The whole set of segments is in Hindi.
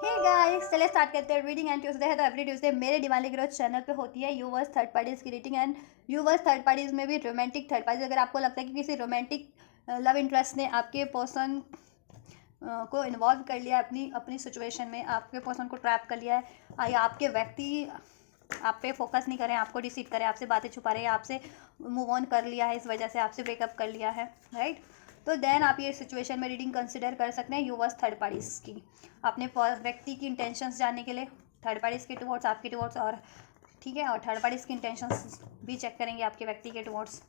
हे गाइस, चलिए स्टार्ट करते हैं रीडिंग। एंड ट्यूसडे है तो एवरी ट्यूसडे मेरे डिवाइनली ग्रोथ चैनल पे होती है यूवर्स थर्ड पार्टीज की reading. And yours third parties में भी रोमांटिक थर्ड पार्टीज, अगर आपको लगता है कि किसी रोमांटिक लव इंटरेस्ट ने आपके पर्सन को इन्वॉल्व कर लिया है अपनी अपनी सिचुएशन में, आपके पर्सन को ट्रैप कर लिया है, या आपके व्यक्ति आप पे फोकस नहीं करें, आपको डिसीव करें, आपसे बातें छुपा रहे हैं, आपसे मूव ऑन कर लिया है, इस वजह से आपसे ब्रेकअप कर लिया है, राइट। तो देन आप ये सिचुएशन में रीडिंग कंसिडर कर सकते हैं यूवर्स थर्ड पार्टीज की, अपने व्यक्ति की इंटेंशंस जानने के लिए, थर्ड पार्टीज के टुवर्ड्स, आपके टुवर्ड्स, और ठीक है, और थर्ड पार्टीज की इंटेंशंस भी चेक करेंगे आपके व्यक्ति के टुवर्ड्स,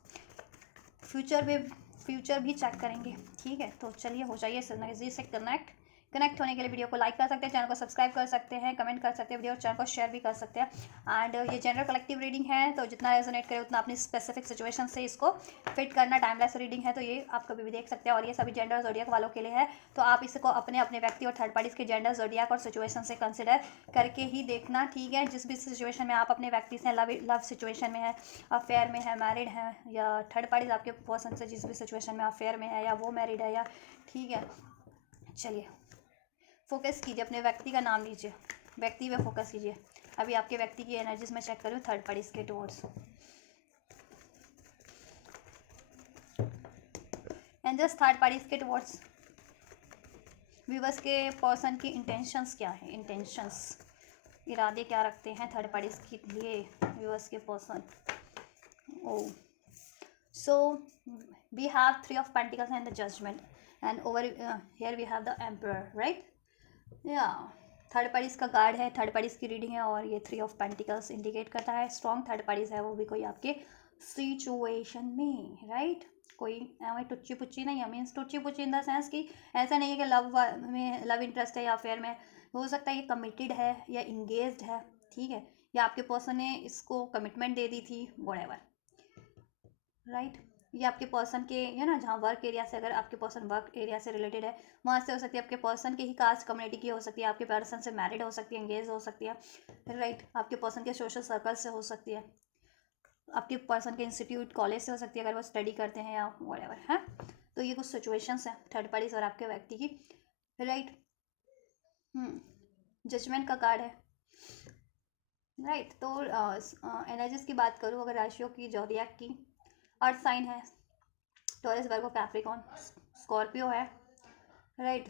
फ्यूचर भी चेक करेंगे। ठीक है, तो चलिए हो जाइए एनर्जी से कनेक्ट होने के लिए वीडियो को लाइक कर सकते हैं, चैनल को सब्सक्राइब कर सकते हैं, कमेंट कर सकते हैं वीडियो, चैनल को शेयर भी कर सकते हैं। एंड ये जनरल कलेक्टिव रीडिंग है, तो जितना रेजोनेट करे उतना अपनी स्पेसिफिक सिचुएशन से इसको फिट करना। टाइमलेस रीडिंग है, तो ये आप कभी भी देख सकते हैं, और ये सभी जेंडर जोडियक वालों के लिए है, तो आप इसको अपने अपने व्यक्ति और थर्ड पार्टीज के जेंडर जोडियक और सिचुएशन से कंसिडर करके ही देखना। ठीक है, जिस भी सिचुएशन में आप अपने व्यक्ति से लव सिचुएशन में है, अफेयर में है, मैरिड है, या थर्ड पार्टीज आपके पर्सन से जिस भी सिचुएशन में अफेयर में है, या वो मैरिड है, या ठीक है, चलिए फोकस कीजिए, अपने व्यक्ति का नाम लीजिए, व्यक्ति पे फोकस कीजिए। अभी आपके व्यक्ति की एनर्जीज में चेक करूँ थर्ड पार्टीज के towards, and just third parties के टुवर्ड्स व्यूवर्स के पर्सन की इंटेंशंस क्या है, इंटेंशंस, इरादे क्या रखते हैं थर्ड पार्टीज के लिए व्यूवर्स के person. Oh so we have three of pentacles and the judgement, and over here we have the emperor, right. या थर्ड पार्टीज का कार्ड है, थर्ड पार्टीज की रीडिंग है, और ये थ्री ऑफ पेंटिकल्स इंडिकेट करता है स्ट्रॉन्ग थर्ड पार्टीज है, वो भी कोई आपके सिचुएशन में, राइट। कोई हमें टुच्ची पुच्ची नहीं है, मीन्स टुच्ची पुच्ची इन द सेंस कि ऐसा नहीं है कि लव में लव इंटरेस्ट है या अफेयर में, हो सकता है ये कमिटेड है या इंगेज्ड है, ठीक है, या आपके पर्सन ने इसको कमिटमेंट दे दी थी, व्हाटएवर, राइट। ये आपके पर्सन के है ना, जहाँ वर्क एरिया से, अगर आपके पर्सन वर्क एरिया से रिलेटेड है, वहाँ से हो सकती है, आपके पर्सन के ही कास्ट कम्युनिटी की हो सकती है, आपके पर्सन से मैरिड हो सकती है, एंगेज हो सकती है, राइट। आपके पर्सन के सोशल सर्कल से हो सकती है, आपके पर्सन के इंस्टीट्यूट कॉलेज से हो सकती है अगर वो स्टडी करते हैं, या व्हाटएवर है। तो ये कुछ सिचुएशंस हैं थर्ड पार्टीज और आपके व्यक्ति की, राइट। जजमेंट का कार्ड है, राइट। तो एनर्जीज की बात करूँ अगर, राशियों की, जोडियक की, अर्थ साइन है, टॉरस, वर्गो, कैप्रिकॉन, स्कॉर्पियो है, राइट।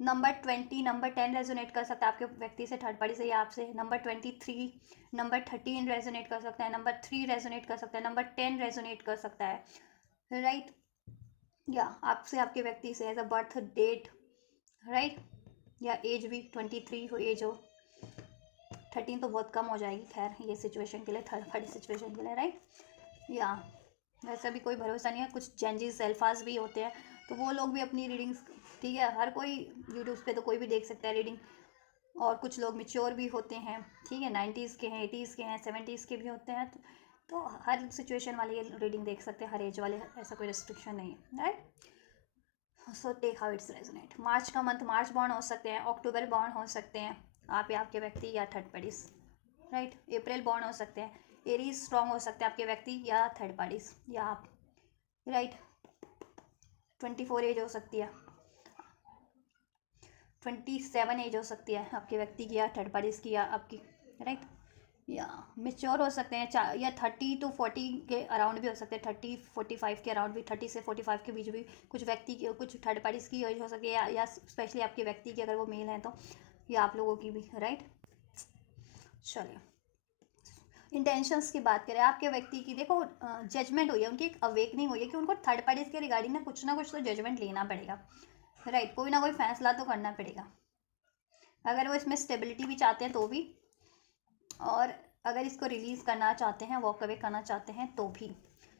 नंबर 20, नंबर 10 रेजोनेट कर सकता है आपके व्यक्ति से, थर्ड पार्टी से, या आपसे। नंबर 23, नंबर 13 रेजोनेट कर सकता है, नंबर 3 रेजोनेट कर सकता है, नंबर 10 रेजोनेट कर सकता है, राइट। या आपसे आपके व्यक्ति से age a birth date, right, या एज भी 23 हो, एज हो। 13 तो बहुत कम हो जाएगी, खैर ये सिचुएशन के लिए, थर्ड पार्टी सिचुएशन के लिए, राइट। या वैसा भी कोई भरोसा नहीं है, कुछ चेंजेस अल्फाज भी होते हैं, तो वो लोग भी अपनी रीडिंग्स, ठीक है, हर कोई यूट्यूब पे तो कोई भी देख सकता है रीडिंग, और कुछ लोग मैच्योर भी होते हैं, ठीक है, 90s के हैं, 80s के हैं, 70s के भी होते हैं, तो हर सिचुएशन वाले ये रीडिंग देख सकते हैं, हर एज वाले, ऐसा कोई रिस्ट्रिक्शन नहीं है, right. So take how it's resonate. March का मंथ, मार्च बॉर्न हो सकते हैं, अक्टूबर बॉर्न हो सकते हैं आप या आपके व्यक्ति, या थर्ड पार्टीज, राइट। अप्रैल बॉर्न हो सकते हैं, एरीज स्ट्रॉन्ग हो सकते हैं आपके व्यक्ति या थर्ड पार्टीज, या आप, राइट। 24 एज हो सकती है, 27 एज हो सकती है आपके व्यक्ति की या थर्ड पार्टीज की, या आपकी, राइट। या मेच्योर हो सकते हैं, या 30 to 40 के अराउंड भी हो सकते हैं, 30-45 के अराउंड भी, 30 से 45 के बीच भी कुछ व्यक्ति की, कुछ थर्ड पार्टीज की एज हो सकती है, या स्पेशली आपके व्यक्ति की अगर वो मेल है तो, या आप लोगों की भी, राइट। चलिए इंटेंशंस की बात करें आपके व्यक्ति की, देखो जजमेंट हुई है उनकी, एक अवेकनिंग हुई है कि उनको थर्ड पार्टीज के रिगार्डिंग ना कुछ तो जजमेंट लेना पड़ेगा, राइट। कोई ना कोई फैसला तो करना पड़ेगा, अगर वो इसमें स्टेबिलिटी भी चाहते हैं तो भी, और अगर इसको रिलीज करना चाहते हैं, वॉक अवे करना चाहते हैं तो भी।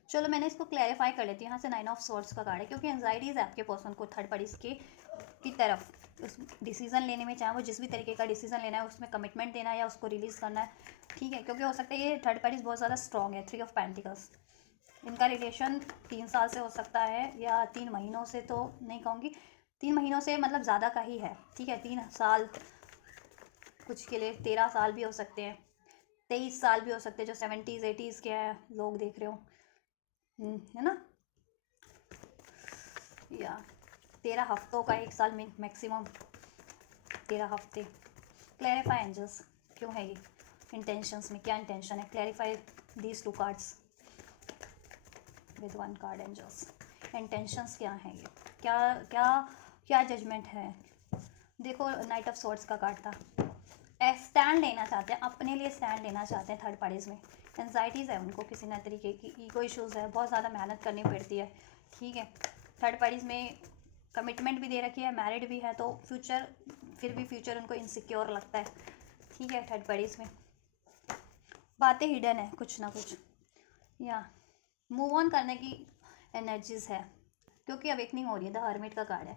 चलो मैंने इसको क्लैरिफाई कर लेती हूँ। यहाँ से 9 ऑफ स्वॉर्ड्स का कार्ड है, क्योंकि एंजाइटीज है आपके पर्सन को थर्ड पार्टीज की तरफ उस डिसीजन लेने में, चाहे वो जिस भी तरीके का डिसीजन लेना है, उसमें कमिटमेंट देना है या उसको रिलीज करना है, ठीक है, क्योंकि हो सकता है ये थर्ड पार्टीज बहुत ज़्यादा स्ट्रॉन्ग है। 3 ऑफ पेंटिकल्स, इनका रिलेशन 3 साल से हो सकता है, या 3 महीनों से तो नहीं कहूँगी, 3 महीनों से मतलब ज़्यादा का ही है, ठीक है, 3 साल, कुछ के लिए 13 साल भी हो सकते हैं, 23 साल भी हो सकते हैं, जो 70s 80s के हैं लोग देख रहे हो, है ना। या 13 हफ्तों का, 1 साल में मैक्सिमम 13 हफ्ते। क्लैरिफाई एंजल्स, क्यों है ये इंटेंशंस में, क्या इंटेंशन है? Clarify these 2 cards with 1 card angels. Intentions क्या है ये, क्या क्या क्या जजमेंट है? देखो नाइट ऑफ स्वॉर्ड्स का कार्ड था। स्टैंड लेना चाहते हैं, अपने लिए स्टैंड लेना चाहते हैं थर्ड पार्टीज़ में। एंजाइटीज़ है उनको किसी न तरीके की, ईगो इश्यूज़ है, बहुत ज़्यादा मेहनत करनी पड़ती है, ठीक है। थर्ड पार्टीज़ में कमिटमेंट भी दे रखी है, मैरिड भी है, तो फ्यूचर, फिर भी फ्यूचर उनको इनसिक्योर लगता है, ठीक है। थर्ड पार्टीज़ में बातें हिडन है कुछ ना कुछ, या मूव ऑन करने की एनर्जीज है, क्योंकि अवेकनिंग हो रही है। द हर्मिट का कार्ड है।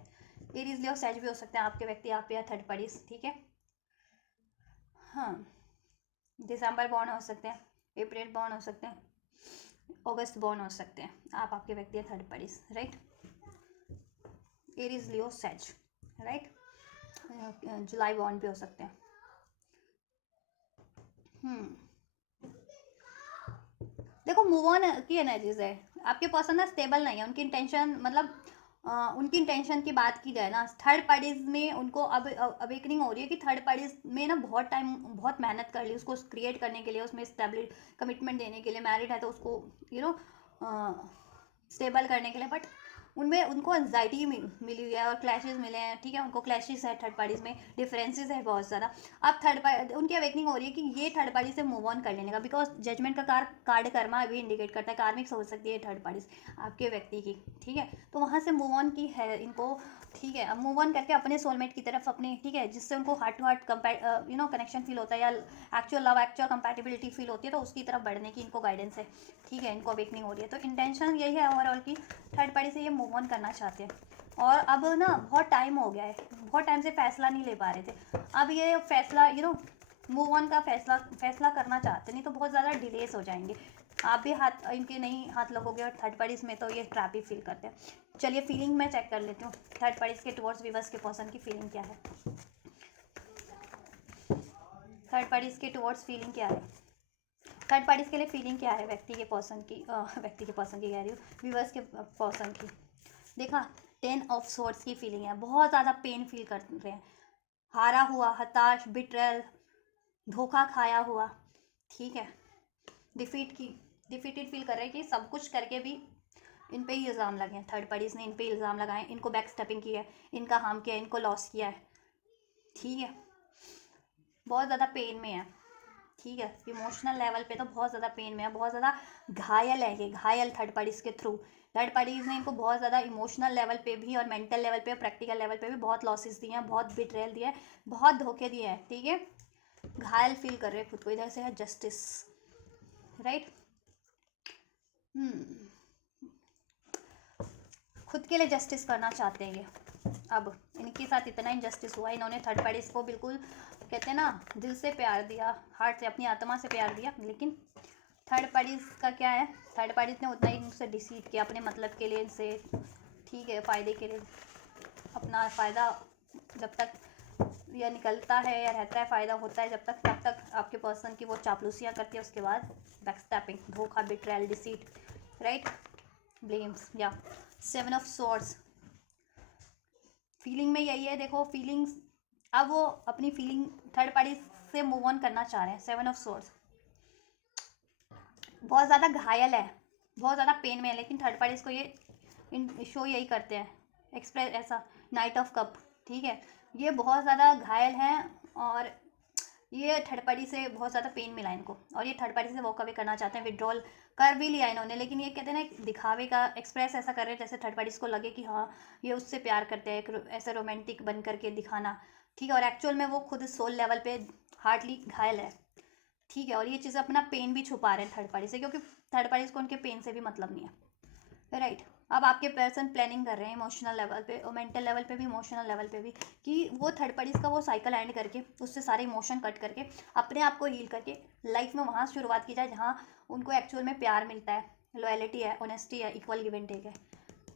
एरीज लियो सेज भी हो सकते हैं आपके व्यक्ति, आप या थर्ड पार्टीज, ठीक है। हाँ, दिसंबर बॉर्न हो सकते हैं, अप्रैल बॉर्न हो सकते हैं, अगस्त बॉर्न हो सकते हैं, आप आपके व्यक्ति या third parties, right. Aries Leo says, right. July born भी हो सकते हैं। देखो मूव ऑन की एनर्जीज है, आपके पर्सन ना स्टेबल नहीं है, उनकी इंटेंशन मतलब उनकी इंटेंशन की बात की जाए ना, थर्ड पार्टीज में उनको अब अवेकनिंग हो रही है कि थर्ड पार्टीज में ना बहुत टाइम, बहुत मेहनत कर ली उसको क्रिएट करने के लिए, उसमें स्टेबल कमिटमेंट देने के लिए। मैरिड है तो उसको स्टेबल करने के लिए, बट उनमें उनको एंजाइटी मिली हुई है और क्लैशेस मिले हैं, ठीक है। उनको क्लैशेस है थर्ड पार्टीज में, डिफरेंसेस है बहुत ज़्यादा। अब थर्ड पार्टी, उनकी अवेकनिंग हो रही है कि ये थर्ड पार्टी से मूव ऑन कर लेने का, बिकॉज जजमेंट का कार्ड कर्मा अभी इंडिकेट करता है, कार्मिक हो सकती है थर्ड पार्टीज आपके व्यक्ति की, ठीक है। तो वहाँ से मूव ऑन की है इनको, ठीक है। अब मूव ऑन करके अपने सोलमेट की तरफ अपने, ठीक है, जिससे उनको heart to heart connection feel होता है, या actual love, actual compatibility feel होती है, तो उसकी तरफ बढ़ने की इनको गाइडेंस है, ठीक है। इनको अवेकनिंग हो रही है, तो इंटेंशन यही है ओवरऑल की थर्ड पार्टी से ये मूव ऑन करना चाहते हैं। और अब ना बहुत टाइम हो गया है, बहुत टाइम से फैसला नहीं ले पा रहे थे, अब ये फैसला मूव ऑन का फैसला करना चाहते, नहीं तो बहुत ज़्यादा डिलेस हो जाएंगे। आप भी हाथ इनके नहीं हाथ लगोगे और थर्ड पार्टीज में, तो ये ट्रैप ही फील करते हैं। चलिए फीलिंग मैं चेक कर लेती हूँ, थर्ड पार्टीज के टुवर्ड्स व्यूअर्स के पर्सन की फीलिंग क्या है। थर्ड पार्टीज के टुवर्ड्स फीलिंग क्या है, थर्ड पार्टीज के लिए फीलिंग क्या है व्यक्ति के पर्सन की, व्यक्ति के पर्सन की कह रही हूँ, व्यूअर्स के पर्सन की। देखा 10 ऑफ स्वॉर्ड्स की फीलिंग है, बहुत ज़्यादा पेन फील कर रहे हैं, हारा हुआ, हताश, बिट्रेल, धोखा खाया हुआ, ठीक है। डिफीटेड फील कर रहे हैं कि सब कुछ करके भी इन पे ही इल्ज़ाम लगे हैं, थर्ड पार्टीज ने इन पे इल्ज़ाम लगाए, इनको बैक स्टेपिंग की है, इनका हार्म किया, इनको लॉस किया है, ठीक है। बहुत ज़्यादा पेन में है, ठीक है। इमोशनल लेवल पे तो बहुत ज़्यादा पेन में है, बहुत ज़्यादा घायल है ये, घायल थर्ड पार्टीज़ के थ्रू। थर्ड पार्टीज़ ने इनको बहुत ज़्यादा इमोशनल लेवल पे भी और मेंटल लेवल पे और प्रैक्टिकल लेवल पे भी बहुत लॉसेस दिए हैं, बहुत बिट्रेयल दिया है, बहुत धोखे दिए हैं, ठीक है। घायल फील कर रहे हैं खुद को। इधर से है जस्टिस, राइट। खुद के लिए जस्टिस करना चाहते हैं ये। अब इनके साथ इतना इनजस्टिस हुआ, इन्होंने थर्ड पार्टीज को बिल्कुल कहते हैं ना दिल से प्यार दिया, हार्ट से, अपनी आत्मा से प्यार दिया, लेकिन थर्ड पार्टीज का क्या है, थर्ड पार्टीज ने उतना ही इनसे डिसीट किया अपने मतलब के लिए, इनसे, ठीक है, फ़ायदे के लिए। अपना फ़ायदा जब तक यह निकलता है या रहता है, फ़ायदा होता है जब तक, तब तक आपके पर्सन की वो चापलूसियाँ करती है, उसके बाद बैकस्टैपिंग, धोखा, बिट्रेयल, डिसीट, राइट, ब्लेम्स, या 7 ऑफ स्वॉर्ड्स। फीलिंग में यही है, देखो फीलिंग्स, अब वो अपनी फीलिंग थर्ड पार्टी से मूव ऑन करना चाह रहे हैं। 7 ऑफ स्वॉर्ड्स बहुत ज़्यादा घायल है, बहुत ज़्यादा पेन में है, लेकिन थर्ड पार्टीज को ये शो यही करते हैं, एक्सप्रेस ऐसा। नाइट ऑफ कप, ठीक है, ये बहुत ज़्यादा घायल हैं और ये थर्ड पार्टी से बहुत ज़्यादा पेन मिला इनको, और ये थर्ड पार्टी से वॉक अवे करना चाहते हैं, विड्रॉल कर भी लिया इन्होंने, लेकिन ये कहते हैं ना दिखावे का एक्सप्रेस ऐसा कर रहे हैं जैसे थर्ड पार्टीज को लगे कि हाँ ये उससे प्यार करते हैं, एक ऐसा रोमांटिक बन करके दिखाना, ठीक है। और एक्चुअल में वो खुद सोल लेवल पे हार्डली घायल है, ठीक है। और ये चीज़ अपना पेन भी छुपा रहे हैं थर्ड पार्टी से, क्योंकि थर्ड पार्टीज को उनके पेन से भी मतलब नहीं है, राइट। अब आपके पर्सन प्लानिंग कर रहे हैं इमोशनल लेवल पे और मेंटल लेवल पे भी, इमोशनल लेवल पे भी, कि वो थर्ड पार्टीज का वो साइकिल एंड करके, उससे सारे इमोशन कट करके, अपने आप को हील करके लाइफ में वहाँ शुरुआत की जाए जहाँ उनको एक्चुअल में प्यार मिलता है, लॉयल्टी है, ऑनेस्टी है, इक्वल गिव एंड टेक है।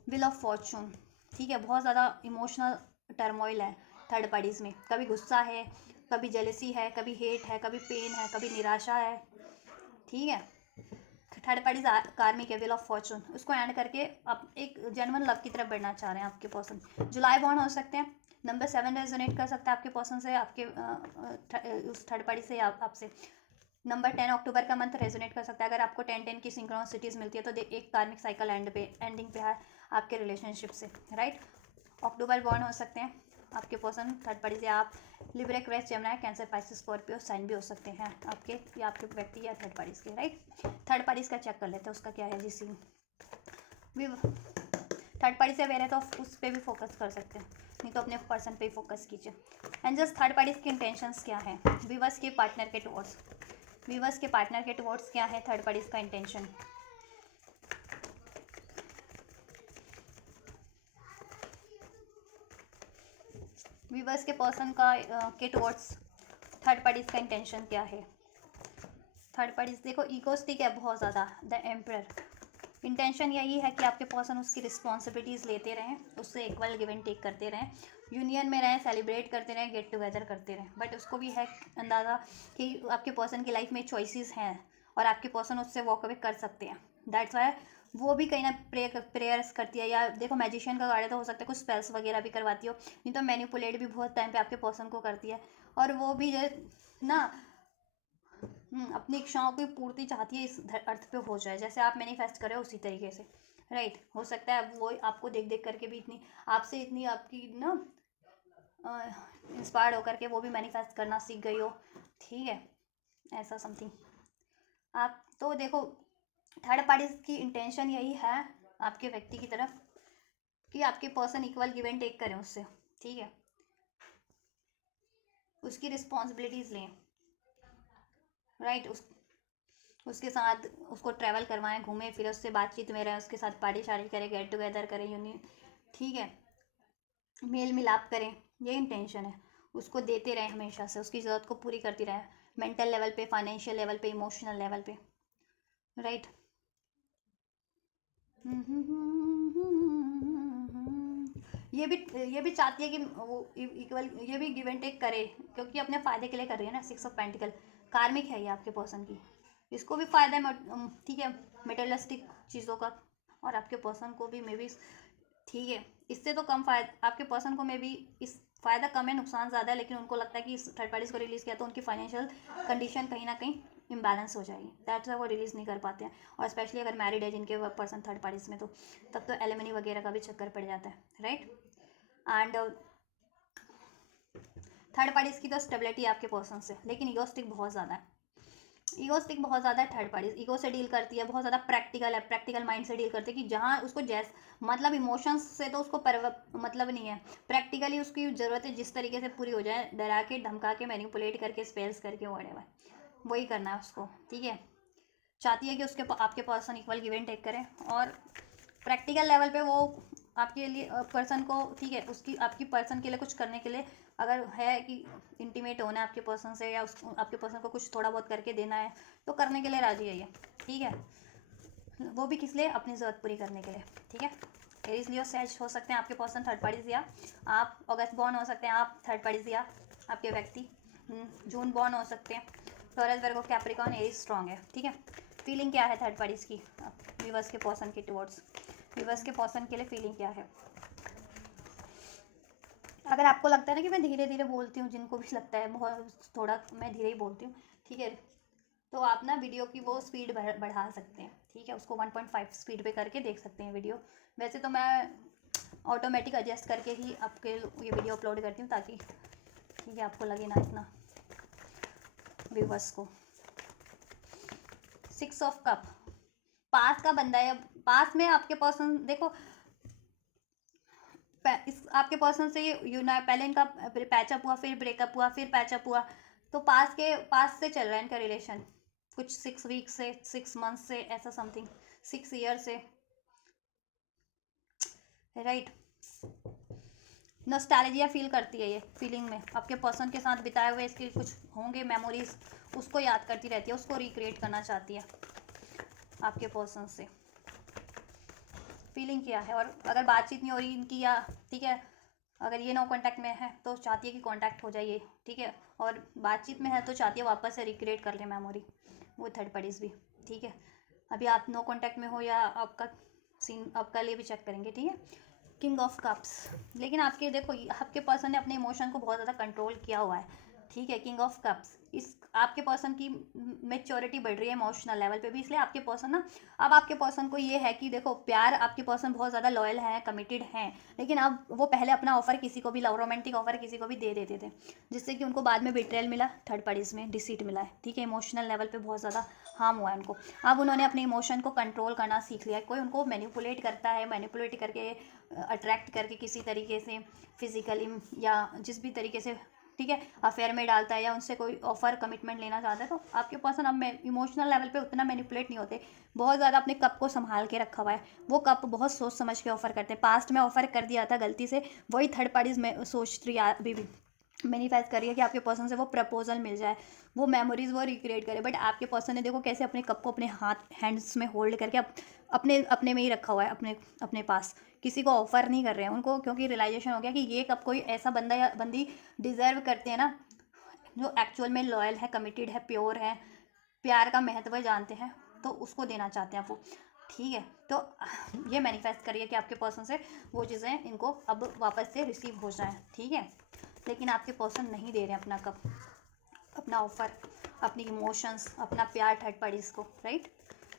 व्हील ऑफ फॉर्चून, ठीक है। बहुत ज़्यादा इमोशनल टर्मोइल है थर्ड पार्टीज़ में, कभी गुस्सा है, कभी जेलसी है, कभी हेट है, कभी पेन है, कभी निराशा है, ठीक है। थर्ड पार्टी कार्मिक है, व्हील ऑफ फॉर्चून, उसको एंड करके आप एक जेन्युइन लव की तरफ बढ़ना चाह रहे हैं आपके पर्सन। जुलाई बॉर्न हो सकते हैं। नंबर 7 रेजोनेट कर सकता है आपके पर्सन से, आपके उस थर्ड पार्टी से आपसे। नंबर 10 अक्टूबर का मंथ रेजोनेट कर सकता है। अगर आपको 10-10 की सिंक्रोनिसिटीज मिलती है तो एक कार्मिक साइकिल एंडिंग पे है आपके रिलेशनशिप से, राइट। अक्टूबर बॉर्न हो सकते हैं आपके पर्सन थर्ड पार्टी से। आप Libra, Aquarius, Gemini, Cancer, Pisces, Scorpio sign भी हो सकते हैं आपके, या आपके व्यक्ति या थर्ड पार्टीज के, राइट। थर्ड पार्टीज का चेक कर लेते हैं उसका क्या है जी सीन। थर्ड पार्टी से अवेयर है तो उस पर भी फोकस कर सकते हैं, नहीं तो अपने पर्सन पे ही फोकस कीजिए। एंड जस्ट थर्ड पार्टीज के इंटेंशंस क्या है, व्यूअर्स के पार्टनर के टुवर्ड्स, व्यूअर्स के पार्टनर के टुवर्ड्स क्या है थर्ड पार्टीज का इंटेंशन। व्यूअर्स के पर्सन का के टुवर्ड्स थर्ड पार्टीज का इंटेंशन क्या है। थर्ड पार्टीज देखो ईगोस्टिक है बहुत ज़्यादा, द एम्परर। इंटेंशन यही है कि आपके पर्सन उसकी रिस्पॉन्सिबिलिटीज़ लेते रहें, उससे इक्वल गिव एंड टेक करते रहें, यूनियन में रहें, सेलिब्रेट करते रहें, गेट टुगेदर करते रहें। बट उसको भी है अंदाज़ा कि आपके पर्सन की लाइफ में चॉइसेस हैं और आपके पर्सन उससे वॉक अवे कर सकते हैं। दैट्स वाई वो भी कहीं ना प्रेयर्स करती है, या देखो मैजिशियन का कार्ड है तो हो सकता है कुछ स्पेल्स वगैरह भी करवाती हो, नहीं तो मैनिपुलेट भी बहुत टाइम पे आपके पर्सन को करती है। और वो भी जो ना अपनी इच्छाओं की पूर्ति चाहती है इस अर्थ पे हो जाए, जैसे आप मैनिफेस्ट करें उसी तरीके से, राइट। हो सकता है वो आपको देख देख करके भी इतनी आपसे इतनी आपकी ना इंस्पायर्ड होकर के वो भी मैनिफेस्ट करना सीख गई हो, ठीक है, ऐसा समथिंग। आप तो देखो थर्ड पार्टी की इंटेंशन यही है आपके व्यक्ति की तरफ कि आपके person equal give and take करें उससे, ठीक है, उसकी रिस्पॉन्सिबिलिटीज़ लें, राइट। उसके साथ उसको ट्रैवल करवाएं, घूमें फिर उससे बातचीत में रहें, उसके साथ पार्टी शार्टी करें, गेट टुगेदर करें, यूनियन, ठीक है, मेल मिलाप करें, ये इंटेंशन है। उसको देते रहें हमेशा से, उसकी ज़रूरत को पूरी करती रहें, मेंटल लेवल पे, फाइनेंशियल लेवल पे, इमोशनल लेवल पे, राइट। ये भी चाहती है कि वो इक्वल ये भी गिव एंड टेक करे, क्योंकि अपने फ़ायदे के लिए कर रही है ना। 6 ऑफ पेंटिकल कार्मिक है ये आपके पर्सन की, इसको भी फ़ायदा है, ठीक है, मेटेरियलिस्टिक चीज़ों का, और आपके पर्सन को भी मे बी, ठीक है, इससे तो कम फ़ायदा आपके पर्सन को, मे बी इस फ़ायदा कम है नुकसान ज़्यादा है, लेकिन उनको लगता है कि इस थर्ड पार्टीज़ को रिलीज़ किया तो उनकी फाइनेंशियल कंडीशन कहीं ना कहीं इम्बैलेंस हो जाएगी, दैट्स वाई वो रिलीज़ नहीं कर पाते हैं। और स्पेशली अगर मैरिड है जिनके पर्सन थर्ड पार्टीज़ में, तो तब तो एलिमनी वगैरह का भी चक्कर पड़ जाता है, राइट। एंड थर्ड पार्टीज़ की तो स्टेबिलिटी है आपके पर्सन से, लेकिन ईगोस्टिक बहुत ज़्यादा है, ईगोस्टिक बहुत ज़्यादा है। थर्ड पार्टीज ईगो से डील करती है, बहुत ज़्यादा प्रैक्टिकल है, प्रैक्टिकल माइंड से डील करती है, कि जहाँ उसको मतलब इमोशंस से तो उसको मतलब नहीं है, प्रैक्टिकली उसकी ज़रूरत है जिस तरीके से पूरी हो जाए, डरा के धमका के मैनिपुलेट करके स्पेल्स करके व्हाटएवर, वही करना है उसको, ठीक है। चाहती है कि उसके आपके person equal give and take करें, और प्रैक्टिकल लेवल पे वो आपके लिए पर्सन को, ठीक है, उसकी आपकी पर्सन के लिए कुछ करने के लिए, अगर है कि इंटीमेट होना है आपके पर्सन से, या आपके पर्सन को कुछ थोड़ा बहुत करके देना है तो करने के लिए राजी है ये, ठीक है, वो भी किस लिए, अपनी ज़रूरत पूरी करने के लिए, ठीक है। एरीज लियो सेज हो सकते हैं आपके पर्सन थर्ड पार्टीज, या आप अगस्त बॉर्न हो सकते हैं आप थर्ड पार्टीज, या आपके व्यक्ति जून बॉर्न हो सकते हैं। टॉरस, वर्गो, कैप्रिकॉर्न, एरीज स्ट्रॉन्ग है, ठीक है। फीलिंग क्या है थर्ड पार्टीज की व्यूअर्स के पर्सन के टुवर्ड्स, व्यूअर्स के पर्सन के लिए फीलिंग क्या है। अगर आपको लगता है ना कि मैं धीरे धीरे बोलती हूँ, जिनको भी लगता है बहुत थोड़ा मैं धीरे ही बोलती हूँ, ठीक है, तो आप ना वीडियो की वो स्पीड बढ़ा सकते हैं, ठीक है, उसको 1.5 स्पीड पे करके देख सकते हैं वीडियो। वैसे तो मैं ऑटोमेटिक एडजस्ट करके ही आपके ये वीडियो अपलोड करती हूँ, ताकि ठीक है आपको लगे ना इतना व्यूवर्स को। 6 ऑफ कप पास का बंदा है, पास में आपके पर्सन देखो, इस आपके पर्सन से ये पहले इनका पैचअप हुआ, फिर ब्रेकअप हुआ, फिर पैचअप हुआ, तो पास से चल रहा है इनका रिलेशन, कुछ 6 वीक से, 6 मंथ से, ऐसा समथिंग 6 ईयर से, राइट। नॉस्टैल्जिया फील करती है ये, फीलिंग में आपके पर्सन के साथ बिताए हुए इसके कुछ होंगे मेमोरीज, उसको याद करती रहती है, उसको रिक्रिएट करना चाहती है आपके पर्सन से। फीलिंग क्या है, और अगर बातचीत नहीं हो रही इनकी, या ठीक है अगर ये नो कांटेक्ट में है तो चाहती है कि कांटेक्ट हो जाए, ठीक है, और बातचीत में है तो चाहती है वापस से रिक्रिएट कर ले मेमोरी, वो थर्ड पार्टीज भी, ठीक है। अभी आप नो कॉन्टैक्ट में हो या आपका सीन आपका लिए भी चेक करेंगे, ठीक है। किंग ऑफ कप्स, लेकिन आपके देखो आपके पर्सन ने अपने इमोशन को बहुत ज़्यादा कंट्रोल किया हुआ है, ठीक है। किंग ऑफ कप्स, इस आपके पर्सन की मेच्योरिटी बढ़ रही है इमोशनल लेवल पे भी, इसलिए आपके पर्सन ना, अब आपके पर्सन को ये है कि देखो प्यार, आपके पर्सन बहुत ज़्यादा लॉयल है, कमिटेड हैं, लेकिन अब वो पहले अपना ऑफर किसी को भी, लव रोमांटिक ऑफर किसी को भी दे देते थे, जिससे कि उनको बाद में बिट्रेयल मिला, थर्ड पार्टीज में डिसीट मिला है, ठीक है। इमोशनल लेवल पे बहुत ज़्यादा हार्म हुआ है उनको। अब उन्होंने अपने इमोशन को कंट्रोल करना सीख लिया है। कोई उनको मैनिपुलेट करता है, मैनिपुलेट करके अट्रैक्ट करके किसी तरीके से फिजिकली या जिस भी तरीके से, ठीक है, अफेयर में डालता है या उनसे कोई ऑफर कमिटमेंट लेना चाहता है, तो आपके पर्सन अब इमोशनल लेवल पे उतना मैनिपुलेट नहीं होते, बहुत ज़्यादा अपने कप को संभाल के रखा हुआ है। वो कप बहुत सोच समझ के ऑफर करते हैं। पास्ट में ऑफर कर दिया था गलती से, वही थर्ड पार्टीज में सोच रही है अभी भी, मैनिफेस्ट करिए कि आपके पर्सन से वो प्रपोजल मिल जाए, वो मेमोरीज वो रिक्रिएट करे। बट आपके पर्सन ने देखो कैसे अपने कप को अपने हैंड्स में होल्ड करके अपने अपने में ही रखा हुआ है, अपने अपने पास, किसी को ऑफर नहीं कर रहे हैं उनको, क्योंकि रियलाइजेशन हो गया कि ये कप कोई ऐसा बंदा या बंदी डिजर्व करते हैं ना, जो एक्चुअल में लॉयल है, कमिटेड है, प्योर है, प्यार का महत्व जानते हैं, तो उसको देना चाहते हैं वो, ठीक है। तो ये मैनिफेस्ट करिए कि आपके पर्सन से वो चीज़ें इनको अब वापस से रिसीव हो जाएं, ठीक है। लेकिन आपके पर्सन नहीं दे रहे हैं अपना कप, अपना ऑफर, अपनी इमोशंस, अपना प्यार थर्ड पार्टीज को, right.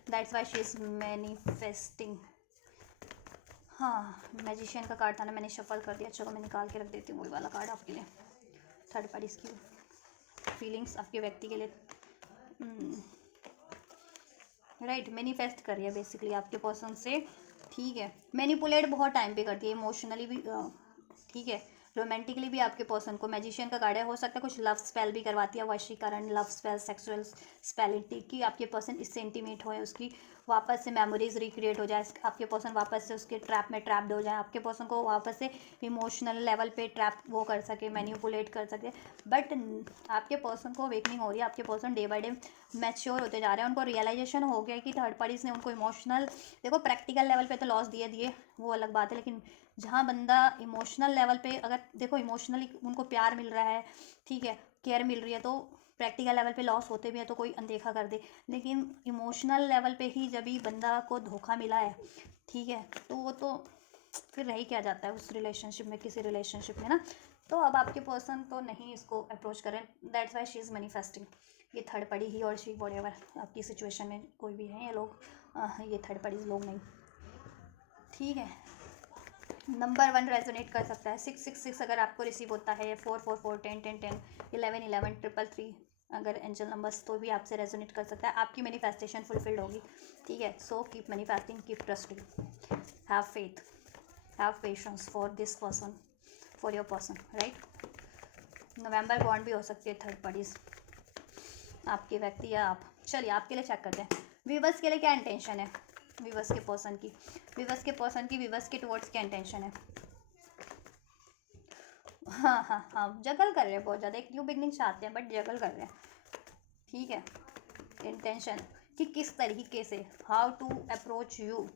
That's why she is manifesting. हाँ, मैजिशियन का कार्ड था ना, मैंने शफल कर दिया, चलो मैं निकाल के रख देती हूँ वही वाला कार्ड आपके लिए, थर्ड पार्टीज की फीलिंग्स आपके व्यक्ति के लिए, राइट। मैनिफेस्ट करिए बेसिकली आपके पर्सन से, ठीक है। मैनिपुलेट बहुत टाइम पे करती है, इमोशनली भी, ठीक है, रोमांटिकली भी आपके पर्सन को। मैजिशियन का कार्ड है, हो सकता है कुछ लव स्पेल भी करवाती है, वशीकरण, लव स्पेल, सेक्सुअल स्पेलिटी की, आपके पर्सन इससे इंटीमेट हो, उसकी वापस से मेमोरीज रिक्रिएट हो जाए, आपके पर्सन वापस से उसके ट्रैप में ट्रैप्ड हो जाए, आपके पर्सन को वापस से इमोशनल लेवल पे ट्रैप वो कर सके, मैनिपुलेट कर सके। बट आपके पर्सन को अवेकनिंग हो रही है, आपके person day by day mature होते जा रहे हैं, उनको रियलाइजेशन हो गया कि थर्ड पार्टीज ने उनको इमोशनल, देखो प्रैक्टिकल लेवल पे तो लॉस दिए दिए वो अलग बात है, लेकिन जहाँ बंदा इमोशनल लेवल पे, अगर देखो इमोशनली उनको प्यार मिल रहा है, ठीक है, केयर मिल रही है, तो प्रैक्टिकल लेवल पे लॉस होते भी है तो कोई अनदेखा कर दे, लेकिन इमोशनल लेवल पे ही जब भी बंदा को धोखा मिला है, ठीक है, तो वो तो फिर रह ही क्या जाता है उस रिलेशनशिप में, किसी रिलेशनशिप में ना। तो अब आपके पर्सन तो नहीं इसको अप्रोच करें, that's why she is manifesting. ये थर्ड पार्टी ही और शी वॉट एवर आपकी सिचुएशन में कोई भी है ये लोग, ये थर्ड पार्टी लोग नहीं, ठीक है। नंबर 1 रेजोनेट कर सकता है, 666 अगर आपको रिसीव होता है, 444 10 10 10 11 11 333 अगर एंजल नंबर्स, तो भी आपसे रेजोनेट कर सकता है, आपकी मैनिफेस्टेशन फुलफिल्ड होगी, ठीक है। So keep manifesting, keep trusting, have faith, have patience for this person, for your person, right. November bond भी हो सकती है थर्ड पार्टीज, आपके व्यक्ति या आप। चलिए आपके लिए चेक करते हैं वीवर्स के लिए क्या इंटेंशन है, वीवर्स के पर्सन की, वीवर्स के पर्सन की वीवर्स के टुवर्ड्स क्या इंटेंशन है। हाँ हाँ हाँ, जगल कर रहे हैं बहुत ज़्यादा, एक न्यू बिगनिंग चाहते हैं बट जगल कर रहे हैं, ठीक है। इंटेंशन कि किस तरीके से, how to approach you,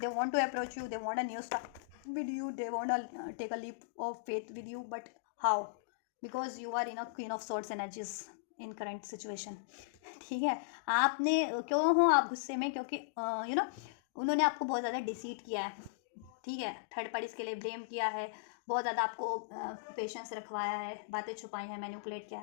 they want to approach you, they want a new start with you, they want take a leap of faith with you, but how, because you are in a queen of swords energies in current situation, ठीक है। आपने क्यों हो आप गुस्से में, क्योंकि यू नो उन्होंने आपको बहुत ज़्यादा डिसीट किया है, ठीक है, थर्ड पार्टीज के लिए ब्लेम किया है, बहुत ज़्यादा आपको पेशेंस रखवाया है, बातें छुपाई हैं, मैनिपुलेट किया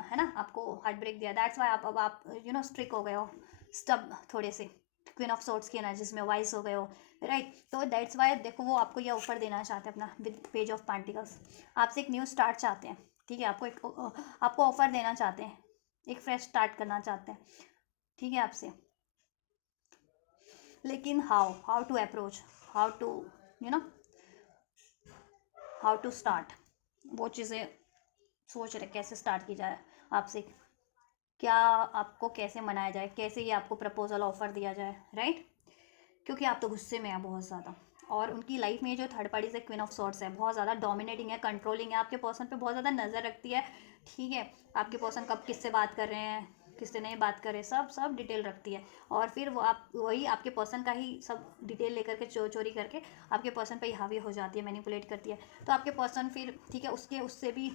है ना, आपको हार्ट ब्रेक दिया, दैट्स वाई आप अब आप स्ट्रिक हो गए हो, स्टब थोड़े से, क्वीन ऑफ सोर्ट्स की एनर्जीज में वाइस हो गए हो, राइट। तो दैट्स वाई देखो वो आपको ये ऑफर देना चाहते हैं अपना, विद पेज ऑफ पेंटिकल्स, आपसे एक न्यू स्टार्ट चाहते हैं, ठीक है, आपको ऑफर देना चाहते हैं, एक फ्रेश स्टार्ट करना चाहते हैं, ठीक है, आपसे। लेकिन how to approach, how to you know how to start, वो चीज़ें सोच रहे कैसे स्टार्ट की जाए आपसे, क्या आपको कैसे मनाया जाए, कैसे ये आपको प्रपोजल ऑफर दिया जाए, राइट। क्योंकि आप तो गुस्से में हैं बहुत ज़्यादा, और उनकी लाइफ में जो थर्ड पार्टी से क्वीन ऑफ सॉर्ट्स है, बहुत ज़्यादा डोमिनेटिंग है, कंट्रोलिंग है, आपके पर्सन पे बहुत ज़्यादा नज़र रखती है, ठीक है। आपके पर्सन कब किससे बात कर रहे हैं, किससे नहीं बात कर रहे, सब सब डिटेल रखती है, और फिर वो आप वही आपके पर्सन का ही सब डिटेल लेकर के चोरी करके आपके पर्सन पे ही हावी हो जाती है, मैनिपुलेट करती है। तो आपके पर्सन फिर, ठीक है, उससे भी,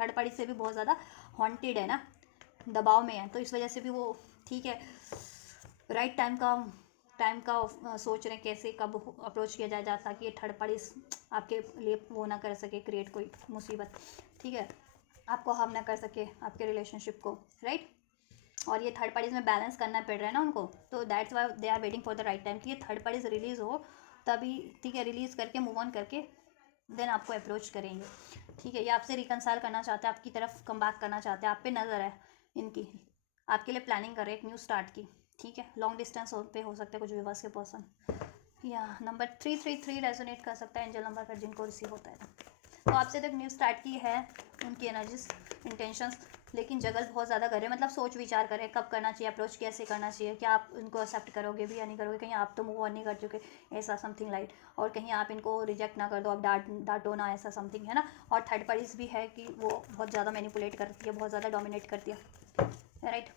थर्ड पार्टी से भी बहुत ज़्यादा हॉन्टेड है ना, दबाव में है, तो इस वजह से भी वो, ठीक है, राइट टाइम का सोच रहे हैं कैसे कब अप्रोच किया जाए ताकि ये थर्ड पार्टी आपके लिए वो ना कर सके, क्रिएट कोई मुसीबत, ठीक है, आपको हार्म ना कर सके आपके रिलेशनशिप को, राइट। और ये थर्ड पार्टीज में बैलेंस करना पड़ रहा है ना उनको, तो that's why they are waiting for the right time कि ये थर्ड पार्टीज रिलीज़ हो तभी, ठीक है, रिलीज़ करके मूव ऑन करके देन आपको अप्रोच करेंगे, ठीक है। ये आपसे रिकनसाइल करना चाहते हैं, आपकी तरफ कम बैक करना चाहते हैं, आप पे नज़र है इनकी, आपके लिए प्लानिंग कर रहे हैं एक न्यू स्टार्ट की, ठीक है। लॉन्ग डिस्टेंस पे हो सकते हैं कुछ व्यूवर्स के पर्सन, या नंबर 333 रेजोनेट कर सकता है एंजल नंबर पर जिनको रिसीव होता है। तो आपसे तो एक न्यू स्टार्ट की है उनकी एनर्जीज, इंटेंशंस, लेकिन जगल बहुत ज़्यादा कर रहे हैं, मतलब सोच विचार करें कब करना चाहिए अप्रोच, कैसे करना चाहिए, क्या आप इनको एक्सेप्ट करोगे भी या नहीं करोगे, कहीं आप तो मूव ऑन नहीं कर चुके, ऐसा समथिंग लाइट, और कहीं आप इनको रिजेक्ट ना कर दो, आप डांटो ना, ऐसा समथिंग है ना। और थर्ड पार्टीज भी है कि वो बहुत ज़्यादा मैनिपुलेट करती है, बहुत ज़्यादा डोमिनेट करती है, राइट।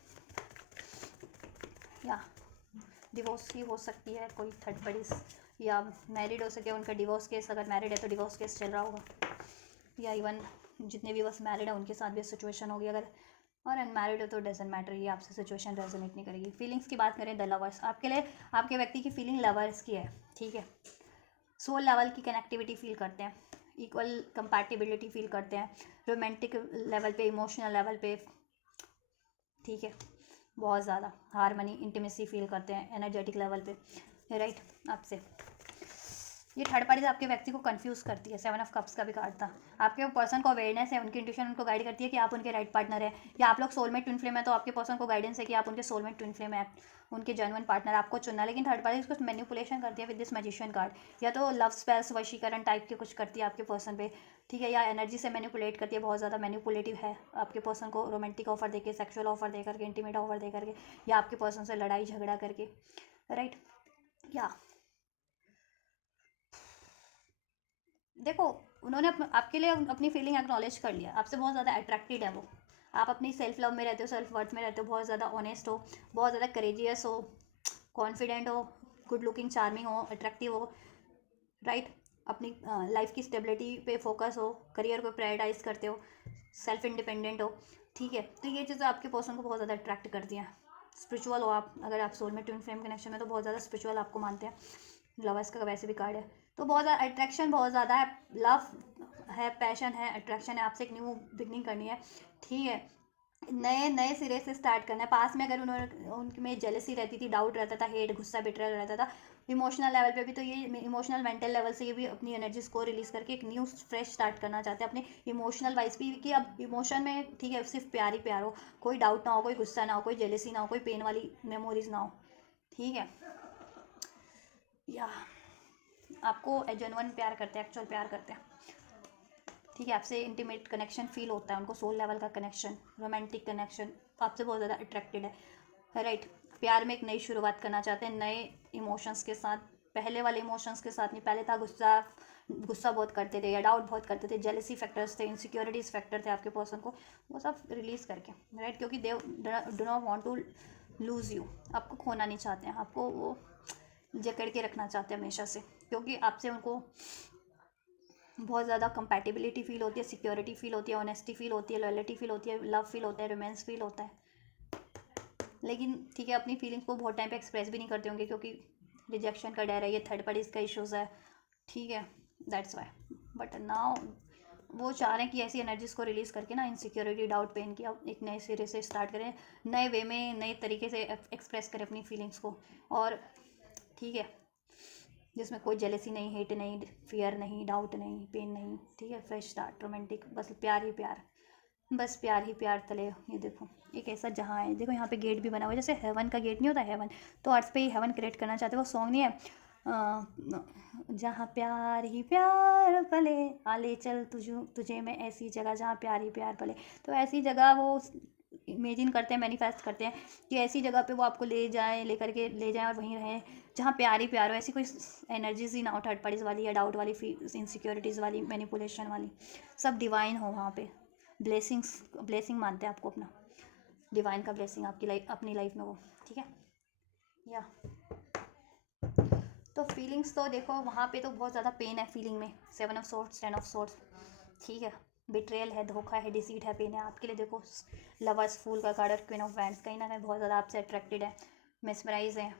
या डिवोर्स ही हो सकती है कोई थर्ड पार्टीज, या मैरिड हो सके, उनका डिवोर्स केस, अगर मैरिड है तो डिवोर्स केस चल रहा होगा, या इवन जितने भी बस मैरिड है उनके साथ भी सिचुएशन होगी, अगर और अनमैरिड हो तो डजेंट मैटर, ये आपसे सिचुएशन रेजोनेट नहीं करेगी। फीलिंग्स की बात करें, द लवर्स आपके लिए, आपके व्यक्ति की फीलिंग लवर्स की है, ठीक है। सोल लेवल की कनेक्टिविटी फील करते हैं, इक्वल कंपैटिबिलिटी फील करते हैं, रोमांटिक लेवल पे, इमोशनल लेवल पे, ठीक है, बहुत ज़्यादा हारमनी इंटीमेसी फील करते हैं एनर्जेटिक लेवल पे, राइट। आपसे ये थर्ड पार्टी आपके व्यक्ति को कंफ्यूज करती है, 7 ऑफ कप्स का भी कार्ड था, आपके पर्सन को अवेयरनेस है, उनकी इंट्यूशन उनको गाइड करती है कि आप उनके राइट पार्टनर है, या आप लोग सोलमेट ट्विन फ्लेम है तो आपके पर्सन को गाइडेंस है कि आप उनके सोलमेट ट्विन फ्लेम है, उनके जेन्युइन पार्टनर आपको चुनना। लेकिन थर्ड पार्टी कुछ मैनिपुलेशन करती है विद दिस मैजिशियन कार्ड, या तो लव स्पेल्स, वशीकरण टाइप के कुछ करती है आपके पर्सन पे, ठीक है, या एनर्जी से मैनिपुलेट करती है, बहुत ज़्यादा मैनिपुलेटिव है आपके पर्सन को, रोमांटिक ऑफर देके, सेक्सुअल ऑफर दे करके, इंटीमेट ऑफर दे करके, या आपके पर्सन से लड़ाई झगड़ा करके, राइट। या देखो, उन्होंने आपके लिए अपनी फीलिंग एक्नॉलेज कर लिया, आपसे बहुत ज़्यादा अट्रैक्टेड है वो, आप अपनी सेल्फ लव में रहते हो, सेल्फ वर्थ में रहते हो, बहुत ज़्यादा ऑनेस्ट हो, बहुत ज़्यादा करेजियस हो, कॉन्फिडेंट हो, गुड लुकिंग, चार्मिंग हो, अट्रैक्टिव हो, राइट। अपनी लाइफ की स्टेबिलिटी पे फोकस हो, करियर को प्रायोरिटाइज करते हो, सेल्फ इंडिपेंडेंट हो, ठीक है। तो ये चीज़ें आपके पर्सन को बहुत ज़्यादा अट्रैक्ट करती हैं। स्पिरिचुअल हो आप, अगर आप सोल में ट्विन फ्लेम कनेक्शन में, तो बहुत ज़्यादा स्पिरिचुअल आपको मानते हैं, लवर्स का वैसे भी कार्ड है, तो बहुत ज़्यादा अट्रैक्शन बहुत ज़्यादा है, लव है, पैशन है, अट्रैक्शन है, आपसे एक न्यू बिगनिंग करनी है, ठीक है, नए नए सिरे से स्टार्ट करना है। पास में अगर उन्होंने उनमें जेलसी रहती थी, डाउट रहता था, हेट, गुस्सा, बिट्रेयल रहता था, इमोशनल लेवल पे भी, तो ये इमोशनल मेंटल लेवल से ये भी अपनी एनर्जीज को रिलीज करके एक न्यू फ्रेश स्टार्ट करना चाहते हैं अपने इमोशनल वाइज भी, कि अब इमोशन में, ठीक है, सिर्फ प्यार ही प्यार हो, कोई डाउट ना हो, कोई गुस्सा ना हो, कोई जेलसी ना हो, कोई पेन वाली मेमोरीज ना हो, ठीक है। या आपको जेन्युइन प्यार करते हैं, एक्चुअल प्यार करते हैं, ठीक है, आपसे इंटीमेट कनेक्शन फील होता है उनको, सोल लेवल का कनेक्शन, रोमांटिक कनेक्शन, आपसे बहुत ज़्यादा अट्रैक्टेड है, राइट। प्यार में एक नई शुरुआत करना चाहते हैं, नए इमोशंस के साथ, पहले वाले इमोशंस के साथ नहीं। पहले था गुस्सा, गुस्सा बहुत करते थे, या डाउट बहुत करते थे, जेलसी फैक्टर्स थे, इनसिक्योरिटीज़ फैक्टर थे आपके पर्सन को, वो सब रिलीज़ करके, राइट, क्योंकि they do not want to lose you, आपको खोना नहीं चाहते हैं, आपको वो जकड़ के रखना चाहते हैं हमेशा से, क्योंकि आपसे उनको बहुत ज़्यादा कंपैटिबिलिटी फील होती है, सिक्योरिटी फील होती है, ऑनेस्टी फील होती है, लॉयल्टी फील होती है, लव फील होता है, रोमांस फील होता है। लेकिन ठीक है, अपनी फीलिंग्स को बहुत टाइम पे एक्सप्रेस भी नहीं करते होंगे क्योंकि रिजेक्शन का डर है, ये थर्ड पार्टीज का इश्यूज़ है, ठीक है, दैट्स वाई। बट नाउ वो चाह रहे हैं कि ऐसी एनर्जीज को रिलीज़ करके ना, इनसिक्योरिटी, डाउट, पेन की, अब एक नए सिरे से स्टार्ट करें, नए वे में, नए तरीके से एक्सप्रेस करें अपनी फीलिंग्स को, और ठीक है, जिसमें कोई जेलसी नहीं, हेट नहीं, फियर नहीं, डाउट नहीं, पेन नहीं, ठीक है, फ्रेश स्टार्ट, रोमांटिक, बस प्यार ही प्यार, बस प्यार ही प्यार तले। ये देखो एक ऐसा जहाँ है, देखो यहाँ पे गेट भी बना हुआ है, जैसे हेवन का गेट नहीं होता, हेवन, तो अर्थ पे ही हेवन क्रिएट करना चाहते हैं, वो सॉन्ग नहीं है जहाँ प्यार ही प्यार पले, आले चल तुझे मैं ऐसी जगह जहाँ प्यार ही प्यार पले, तो ऐसी जगह वो इमेजिन करते हैं, मैनिफेस्ट करते हैं कि ऐसी जगह पे वो आपको ले जाए, लेकर के ले जाएं और वहीं रहें जहाँ प्यार ही प्यार हो, ऐसी कोई एनर्जीज ही ना हो थर्ड पार्टीज वाली, या डाउट वाली, इनसिक्योरिटीज़ वाली, मैनिपुलेशन वाली, सब डिवाइन हो वहाँ पे, ब्लेसिंग मानते हैं आपको अपना, डिवाइन का ब्लेसिंग आपकी लाइफ, अपनी लाइफ में वो, ठीक है। या तो फीलिंग्स तो देखो वहाँ पे तो बहुत ज़्यादा पेन है फीलिंग में, 7 ऑफ सोर्ड्स, 10 ऑफ सोर्ड्स, ठीक है, बिट्रेयल है, धोखा है, डिसीट है, पेन है आपके लिए। देखो लवर्स, फूल का कार्ड और क्वीन ऑफ वैंड्स, कहीं ना कहीं बहुत ज़्यादा आपसे अट्रैक्टेड है, मेस्मराइज हैं,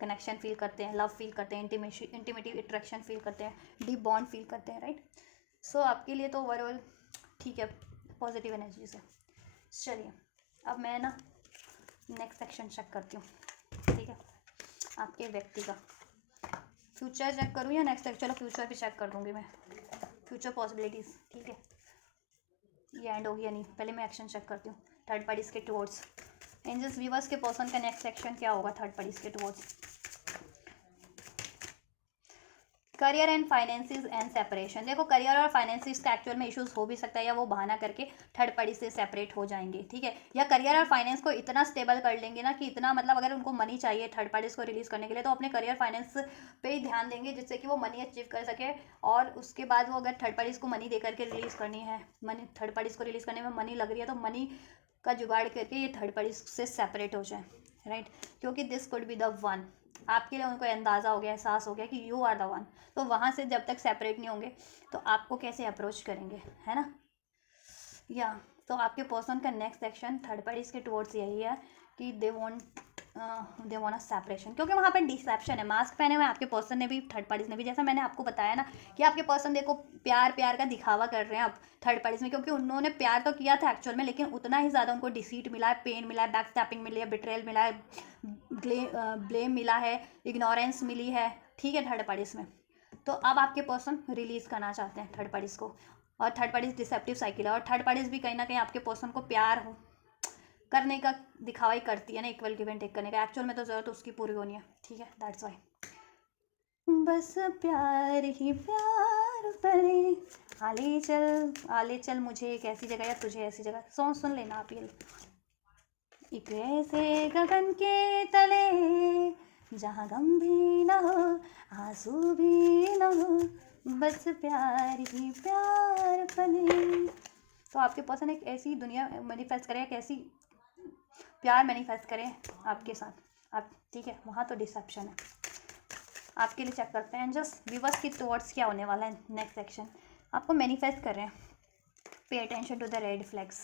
कनेक्शन फील करते हैं, लव फील करते हैं, इंटीमेटी अट्रैक्शन फील करते हैं, डीप बॉन्ड फील करते हैं, राइट। सो आपके लिए तो ओवरऑल ठीक है, पॉजिटिव एनर्जी से। चलिए अब मैं ना नेक्स्ट सेक्शन चेक करती हूँ, ठीक है, आपके व्यक्ति का फ्यूचर चेक करूँ या नेक्स्ट? चलो फ्यूचर भी चेक कर दूँगी मैं, फ्यूचर पॉसिबिलिटीज़, ठीक है। ये एंड हो गया नहीं, पहले मैं एक्शन चेक करती हूँ थर्ड पार्टीज के टुवर्ड्स। एंजल्स व्यूवर्स के पर्सन का नेक्स्ट सेक्शन क्या होगा थर्ड पार्टीज के towards? Career and finances and separation. देखो करियर और फाइनेंसिस का एक्चुअल में इश्यूज हो भी सकता है, या वो बहाना करके थर्ड पार्टी से सेपरेट हो जाएंगे, ठीक है। या करियर और फाइनेंस को इतना स्टेबल कर लेंगे ना कि इतना मतलब अगर उनको मनी चाहिए थर्ड पार्टीज को रिलीज करने के लिए, तो अपने करियर फाइनेंस पे ही ध्यान देंगे जिससे कि वो मनी अचीव कर सके। और उसके बाद वो अगर थर्ड पार्टीज को मनी दे करके रिलीज करनी है, मनी थर्ड पार्टीज को रिलीज करने में मनी लग रही है, तो मनी का जुगाड़ करके ये थर्ड पार्टीज से सेपरेट हो जाए, राइट। क्योंकि this could be the one, आपके लिए उनको अंदाज़ा हो गया, एहसास हो गया कि यू आर द वन। तो वहाँ से जब तक सेपरेट नहीं होंगे तो आपको कैसे अप्रोच करेंगे, है ना। या तो आपके पर्सन का नेक्स्ट एक्शन थर्ड पार्टीज के टुवर्ड्स यही है कि दे वांट अ सेपरेशन, क्योंकि वहाँ पर डिसेप्शन है। मास्क पहने हुए आपके पर्सन ने भी, थर्ड पार्टीज ने भी, जैसा मैंने आपको बताया ना कि आपके पर्सन देखो प्यार प्यार का दिखावा कर रहे हैं अब थर्ड पार्टीज में, क्योंकि उन्होंने प्यार तो किया था एक्चुअल में, लेकिन उतना ही ज़्यादा उनको डिसीट मिला है, पेन मिला है, बैक स्टैपिंग मिली है, बिट्रेयल मिला है, ब्लेम मिला है, इग्नोरेंस मिली है, ठीक है, थर्ड पार्टीज में। तो अब आपके पर्सन रिलीज करना चाहते हैं थर्ड पार्टीज को, और थर्ड पार्टीज डिसेप्टिव साइकिल है, और थर्ड पार्टीज भी कहीं ना कहीं आपके पर्सन को प्यार हो करने का दिखावा ही करती है ना, इक्वल गिव एंड टेक करने का। एक्चुअल में तो ज़रूरत उसकी पूरी होनी है, ठीक है, दैट्स वाई। बस प्यार ही प्यार पले, आले चल मुझे एक ऐसी जगह या तुझे ऐसी जगह, सॉन्ग सुन लेना आप ये। एक ऐसे गगन के तले जहाँ गम भी न हो, आंसू भी न हो, बस प्यार ही प्यार पले। तो आपके पर्सन एक ऐसी दुनिया मैनिफेस्ट करें, एक ऐसी प्यार मैनिफेस्ट करें आपके साथ, आप ठीक है। वहाँ तो डिसेप्शन है। आपके लिए चेक करते हैं जस्ट व्यूवर्स की टुवर्ड्स क्या होने वाला है नेक्स्ट सेक्शन। आपको मैनिफेस्ट कर रहे हैं, pay attention to the red flags.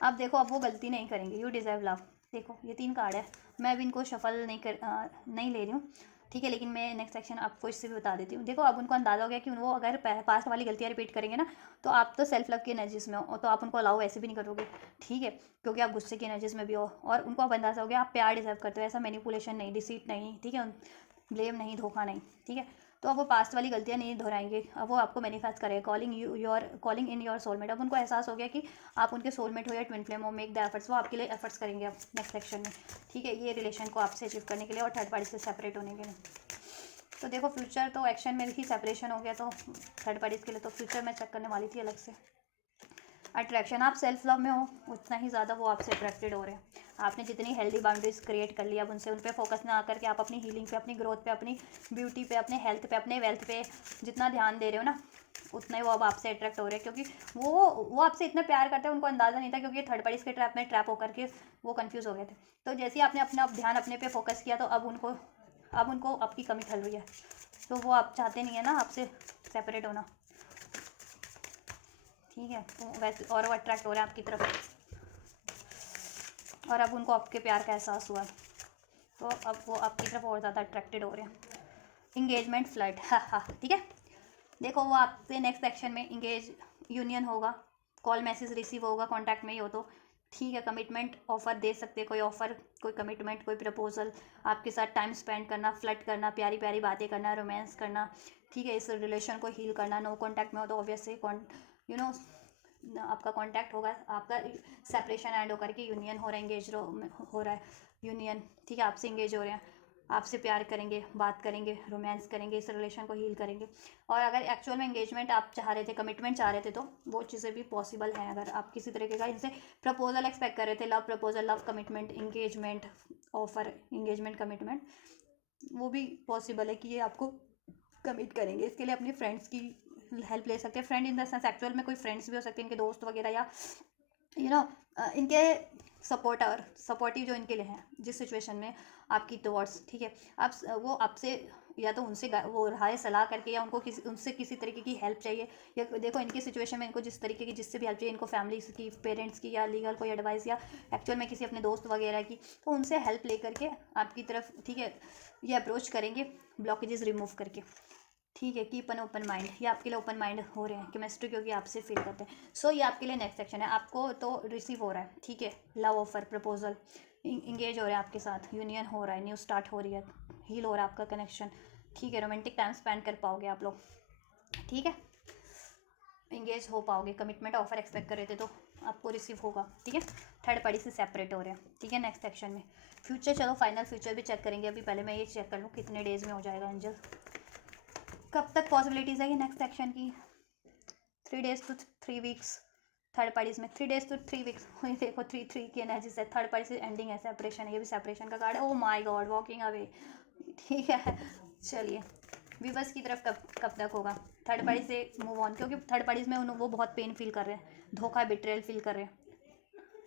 अब देखो अब वो गलती नहीं करेंगे, यू डिज़र्व लव। देखो ये 3 कार्ड है, मैं अभी इनको शफल नहीं ले रही हूँ, ठीक है, लेकिन मैं नेक्स्ट सेक्शन आपको इससे भी बता देती हूँ। देखो अब उनको अंदाज़ा हो गया कि वो अगर पास्ट वाली गलतियाँ रिपीट करेंगे ना, तो आप तो सेल्फ लव की एनर्जीज में हो, तो आप उनको अलाउ ऐसे भी नहीं करोगे, ठीक है, क्योंकि आप गुस्से की एनर्जीज में भी हो, और उनको अब अंदाज़ा हो गया आप प्यार डिजर्व करते हो, ऐसा मैनिपुलेशन नहीं, डिसीट नहीं, ठीक है, ब्लेम नहीं, धोखा नहीं, ठीक है। तो अब वो पास्ट वाली गलतियाँ नहीं दोहराएंगे, अब वो आपको मैनिफेस्ट करेगा कॉलिंग इन योर सोलमेट। अब उनको एहसास हो गया कि आप उनके सोलमेट हो या ट्विन फ्लेम हो, मेक द एफर्ट्स, वो आपके लिए एफर्ट्स करेंगे अब नेक्स्ट सेक्शन में, ठीक है, ये रिलेशन को आपसे अचीव करने के लिए और थर्ड पार्टी से सेपरेट होने के लिए। तो देखो फ्यूचर तो एक्शन में ही सेपरेशन हो गया, तो थर्ड पार्टीज़ के लिए तो फ्यूचर में चेक करने वाली थी अलग से। अट्रैक्शन, आप सेल्फ लव में हो उतना ही ज़्यादा वो आपसे अट्रैक्टेड हो रहे हैं। आपने जितनी हेल्दी बाउंड्रीज क्रिएट कर लिया, अब उन पर फोकस ना करके आप अपनी हीलिंग पे, अपनी ग्रोथ पे, अपनी ब्यूटी पे, अपने हेल्थ पे, अपने वेल्थ पे जितना ध्यान दे रहे हो ना, उतना ही वो अब आपसे अट्रैक्ट हो रहे हैं, क्योंकि वो आपसे इतना प्यार करते हैं, उनको अंदाज़ा नहीं था, क्योंकि थर्ड पार्टीज के ट्रैप में ट्रैप होकर के वो कंफ्यूज हो गए थे। तो जैसे ही आपने अपना ध्यान अपने पे फोकस किया, तो अब उनको आपकी कमी खल रही है, तो वो आप चाहते नहीं है ना आपसे सेपरेट होना, ठीक है, तो वैसे और वो अट्रैक्ट हो रहे हैं आपकी तरफ, और अब उनको आपके प्यार का एहसास हुआ, तो अब वो आपकी तरफ और ज़्यादा अट्रैक्टेड हो रहे हैं। इंगेजमेंट फ्लर्ट, हाँ, ठीक है। देखो वो आपसे नेक्स्ट सेक्शन में इंगेज यूनियन होगा, कॉल मैसेज रिसीव होगा, कॉन्टैक्ट में ही हो तो ठीक है, कमिटमेंट ऑफर दे सकते हैं, कोई ऑफर, कोई कमिटमेंट, कोई प्रपोजल, आपके साथ टाइम स्पेंड करना, फ्लर्ट करना, प्यारी प्यारी बातें करना, रोमांस करना, ठीक है, इस रिलेशन को हील करना। नो कॉन्टैक्ट में हो तो ऑब्वियसली आपका कांटेक्ट होगा, आपका सेपरेशन एंड होकर के यूनियन हो रहा है, हो रहा है यूनियन, ठीक है, आपसे इंगेज हो रहे हैं, आपसे प्यार करेंगे, बात करेंगे, रोमांस करेंगे, इस रिलेशन को हील करेंगे। और अगर एक्चुअल में एंगेजमेंट आप चाह रहे थे, कमिटमेंट चाह रहे थे, तो वो चीज़ें भी पॉसिबल हैं। अगर आप किसी तरीके का इनसे प्रपोजल एक्सपेक्ट कर रहे थे, love proposal, love commitment, engagement offer, engagement commitment, वो भी पॉसिबल है कि ये आपको कमिट करेंगे। इसके लिए अपनी फ्रेंड्स की हेल्प ले सकते हैं, friend in the sense actual में कोई फ्रेंड्स भी हो सकते हैं, इनके दोस्त वगैरह, या इनके सपोर्टिव जो इनके लिए हैं जिस सिचुएशन में आपकी टुवर्ड्स, ठीक है, आप वो आपसे या तो उनसे वो राय सलाह करके, या उनको उनसे किसी तरीके की हेल्प चाहिए, या देखो इनकी सिचुएशन में इनको जिस तरीके की जिससे भी हेल्प चाहिए, इनको फैमिली की, पेरेंट्स की, या लीगल कोई एडवाइस, या एक्चुअल में किसी अपने दोस्त वगैरह की, तो उनसे हेल्प ले करके आपकी तरफ, ठीक है, ये अप्रोच करेंगे ब्लॉकेजेस रिमूव करके। ठीक है, कीप एन ओपन माइंड, ये आपके लिए ओपन माइंड हो रहे हैं केमिस्ट्री, क्योंकि आपसे फील करते हैं। सो ये आपके लिए नेक्स्ट सेक्शन है। आपको तो रिसीव हो रहा है, ठीक है, लव ऑफर, प्रपोजल, इंगेज हो रहा है आपके साथ, यूनियन हो रहा है, न्यू स्टार्ट हो रही है, हील हो रहा है आपका कनेक्शन, ठीक है, रोमांटिक टाइम स्पेंड कर पाओगे आप लोग, ठीक है, इंगेज हो पाओगे, कमिटमेंट ऑफर एक्सपेक्ट कर रहे थे तो आपको रिसीव होगा, ठीक है, थर्ड पार्टी से सेपरेट हो रहे हैं, ठीक है। नेक्स्ट सेक्शन में फ्यूचर, चलो फाइनल फ्यूचर भी चेक करेंगे। अभी पहले मैं ये चेक कर लूँ कितने डेज में हो जाएगा एंजल, कब तक पॉसिबिलिटीज़ है ये नेक्स्ट सेक्शन की। 3 days to 3 weeks third parties में, 3 days to 3 weeks। देखो 3 की एनर्जी से थर्ड पार्टी से एंडिंग है, सेपरेशन है, ये भी सेपरेशन का कार्ड है। Oh my God, walking away, ठीक है। चलिए, विवर्स की तरफ कब तक होगा थर्ड पार्टी से मूव ऑन, क्योंकि थर्ड पार्टीज में वो बहुत पेन फील कर रहे हैं, धोखा, बिट्रेयल फील कर रहे हैं,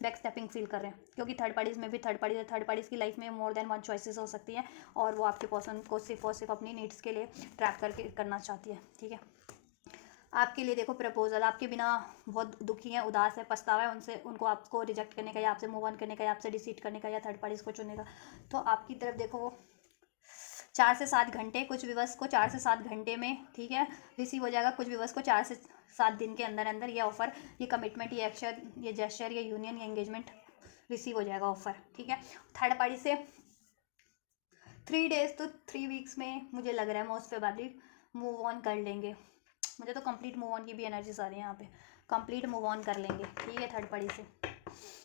बैक स्टेपिंग फील कर रहे हैं, क्योंकि थर्ड पार्टीज में भी थर्ड पार्टीज की लाइफ में मोर देन वन चॉइसेस हो सकती हैं, और वो आपके पर्सन को सिर्फ और सिर्फ अपनी नीड्स के लिए ट्रैप करके करना चाहती है, ठीक है। आपके लिए देखो प्रपोजल, आपके बिना बहुत दुखी हैं, उदास है, पछतावा है उनसे, उनको आपको रिजेक्ट करने का, या आपसे मूव ऑन करने का, या आपसे डिसीट करने का, या थर्ड पार्टीज को चुनने का। तो आपकी तरफ देखो वो 4 से 7 घंटे, कुछ व्यूअर्स को 4 से 7 घंटे में, ठीक है, रिसीव हो जाएगा। कुछ व्यूअर्स को 4 से 7 दिन के अंदर अंदर ये ऑफर, ये कमिटमेंट, ये एक्शन, ये जेस्चर, ये यूनियन, ये एंगेजमेंट रिसीव हो जाएगा ऑफर, ठीक है। थर्ड पार्टी से 3 days to 3 weeks में मुझे लग रहा है मोस्ट प्रोबेबली मूव ऑन कर लेंगे। मुझे तो कंप्लीट मूव ऑन की भी एनर्जीज आ रही है यहाँ पे, कंप्लीट मूव ऑन कर लेंगे, ठीक है। थर्ड पार्टी से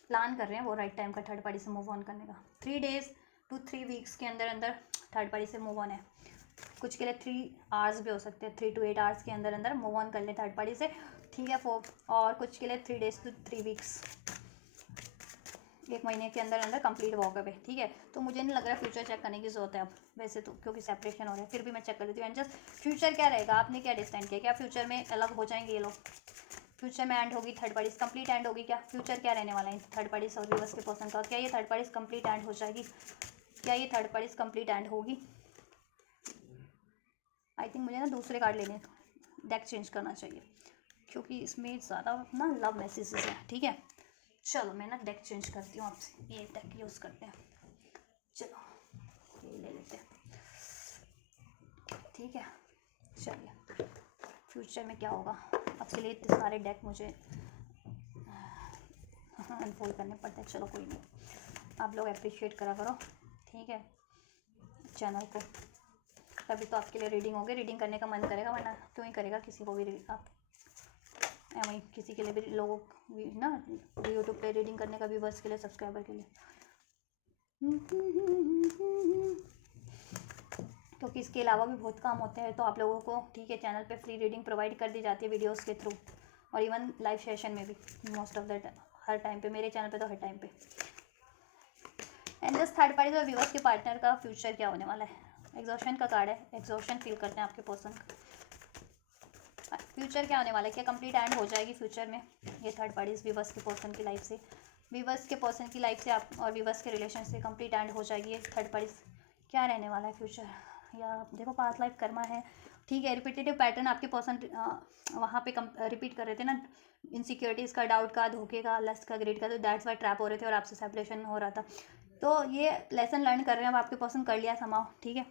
प्लान कर रहे हैं वो राइट टाइम का थर्ड पार्टी से मूव ऑन करने का। 3 days to 3 weeks के अंदर अंदर थर्ड पार्टी से मूव ऑन है। कुछ के लिए 3 hours भी हो सकते हैं, 3 to 8 hours के अंदर अंदर मूव ऑन कर ले थर्ड पार्टी से, ठीक है। और कुछ के लिए 3 days to 3 weeks, 1 महीने के अंदर अंदर कंप्लीट वॉक अवे, ठीक है। तो मुझे नहीं लग रहा फ्यूचर चेक करने की जरूरत है अब, वैसे तो क्योंकि सेपरेशन हो रहा है, फिर भी मैं चेक कर लेती हूँ। एंड जस्ट फ्यूचर क्या रहेगा, आपने क्या डिसाइड किया, क्या फ्यूचर में अलग हो जाएंगे ये लोग, फ्यूचर में एंड होगी थर्ड पार्टीज, कंप्लीट एंड होगी क्या, फ्यूचर क्या रहने वाला है थर्ड पार्टीज और रिवर्स के पर्सन का, क्या ये थर्ड पार्टीज कंप्लीट एंड हो जाएगी, क्या ये थर्ड पार्टीज कंप्लीट एंड होगी। आई थिंक मुझे ना दूसरे कार्ड लेने, डेक चेंज करना चाहिए, क्योंकि इसमें ज़्यादा ना लव मैसेजेस हैं, ठीक है। चलो मैं ना डेक चेंज करती हूँ आपसे, ये डेक यूज़ करते हैं, चलो ये ले लेते हैं, ठीक है। चलिए फ्यूचर में क्या होगा, अब के लिए इतने सारे डेक मुझे अनफोल्ड करने पड़ते हैं। चलो कोई नहीं, आप लोग अप्रिशिएट करा करो, ठीक है, चैनल को, तभी तो आपके लिए रीडिंग होगी। रीडिंग करने का मन करेगा, वरना क्यों ही करेगा किसी को भी आप, वहीं किसी के लिए भी, लोगों ना यूट्यूब पे रीडिंग करने का भी, बस के लिए, सब्सक्राइबर के लिए, क्योंकि इसके अलावा भी बहुत काम होते हैं। तो आप लोगों को, ठीक है, चैनल पे फ्री रीडिंग प्रोवाइड कर दी जाती है वीडियोस के थ्रू, और इवन लाइव सेशन में भी most of the her time पे, मेरे चैनल पे तो हर टाइम पे। एंड जस्ट थर्ड पार्टी और व्यूअर्स के पार्टनर का फ्यूचर क्या होने वाला है, एग्जॉशन का कार्ड है, एग्जॉशन फील करते हैं आपके पर्सन का। फ्यूचर क्या होने वाला है, क्या कंप्लीट एंड हो जाएगी फ्यूचर में ये थर्ड पार्टीज व्यूअर्स के पर्सन की लाइफ से, व्यूअर्स के पर्सन की लाइफ से आप और व्यूअर्स के रिलेशन से कंप्लीट एंड हो जाएगी ये थर्ड पार्टीज। क्या रहने वाला है फ्यूचर, या देखो पास्ट लाइफ कर्मा है, ठीक है, रिपीटेटिव पैटर्न आपके पर्सन वहाँ पे रिपीट कर रहे थे ना, इनसिक्योरिटीज़ का, डाउट का, धोखे का, लस्ट का, ग्रेड का, तो दैट्स वाई ट्रैप हो रहे थे और आपसे सेपरेशन हो रहा था। तो ये लेसन लर्न कर रहे हैं अब आपके पर्सन, कर लिया समाओ, ठीक है।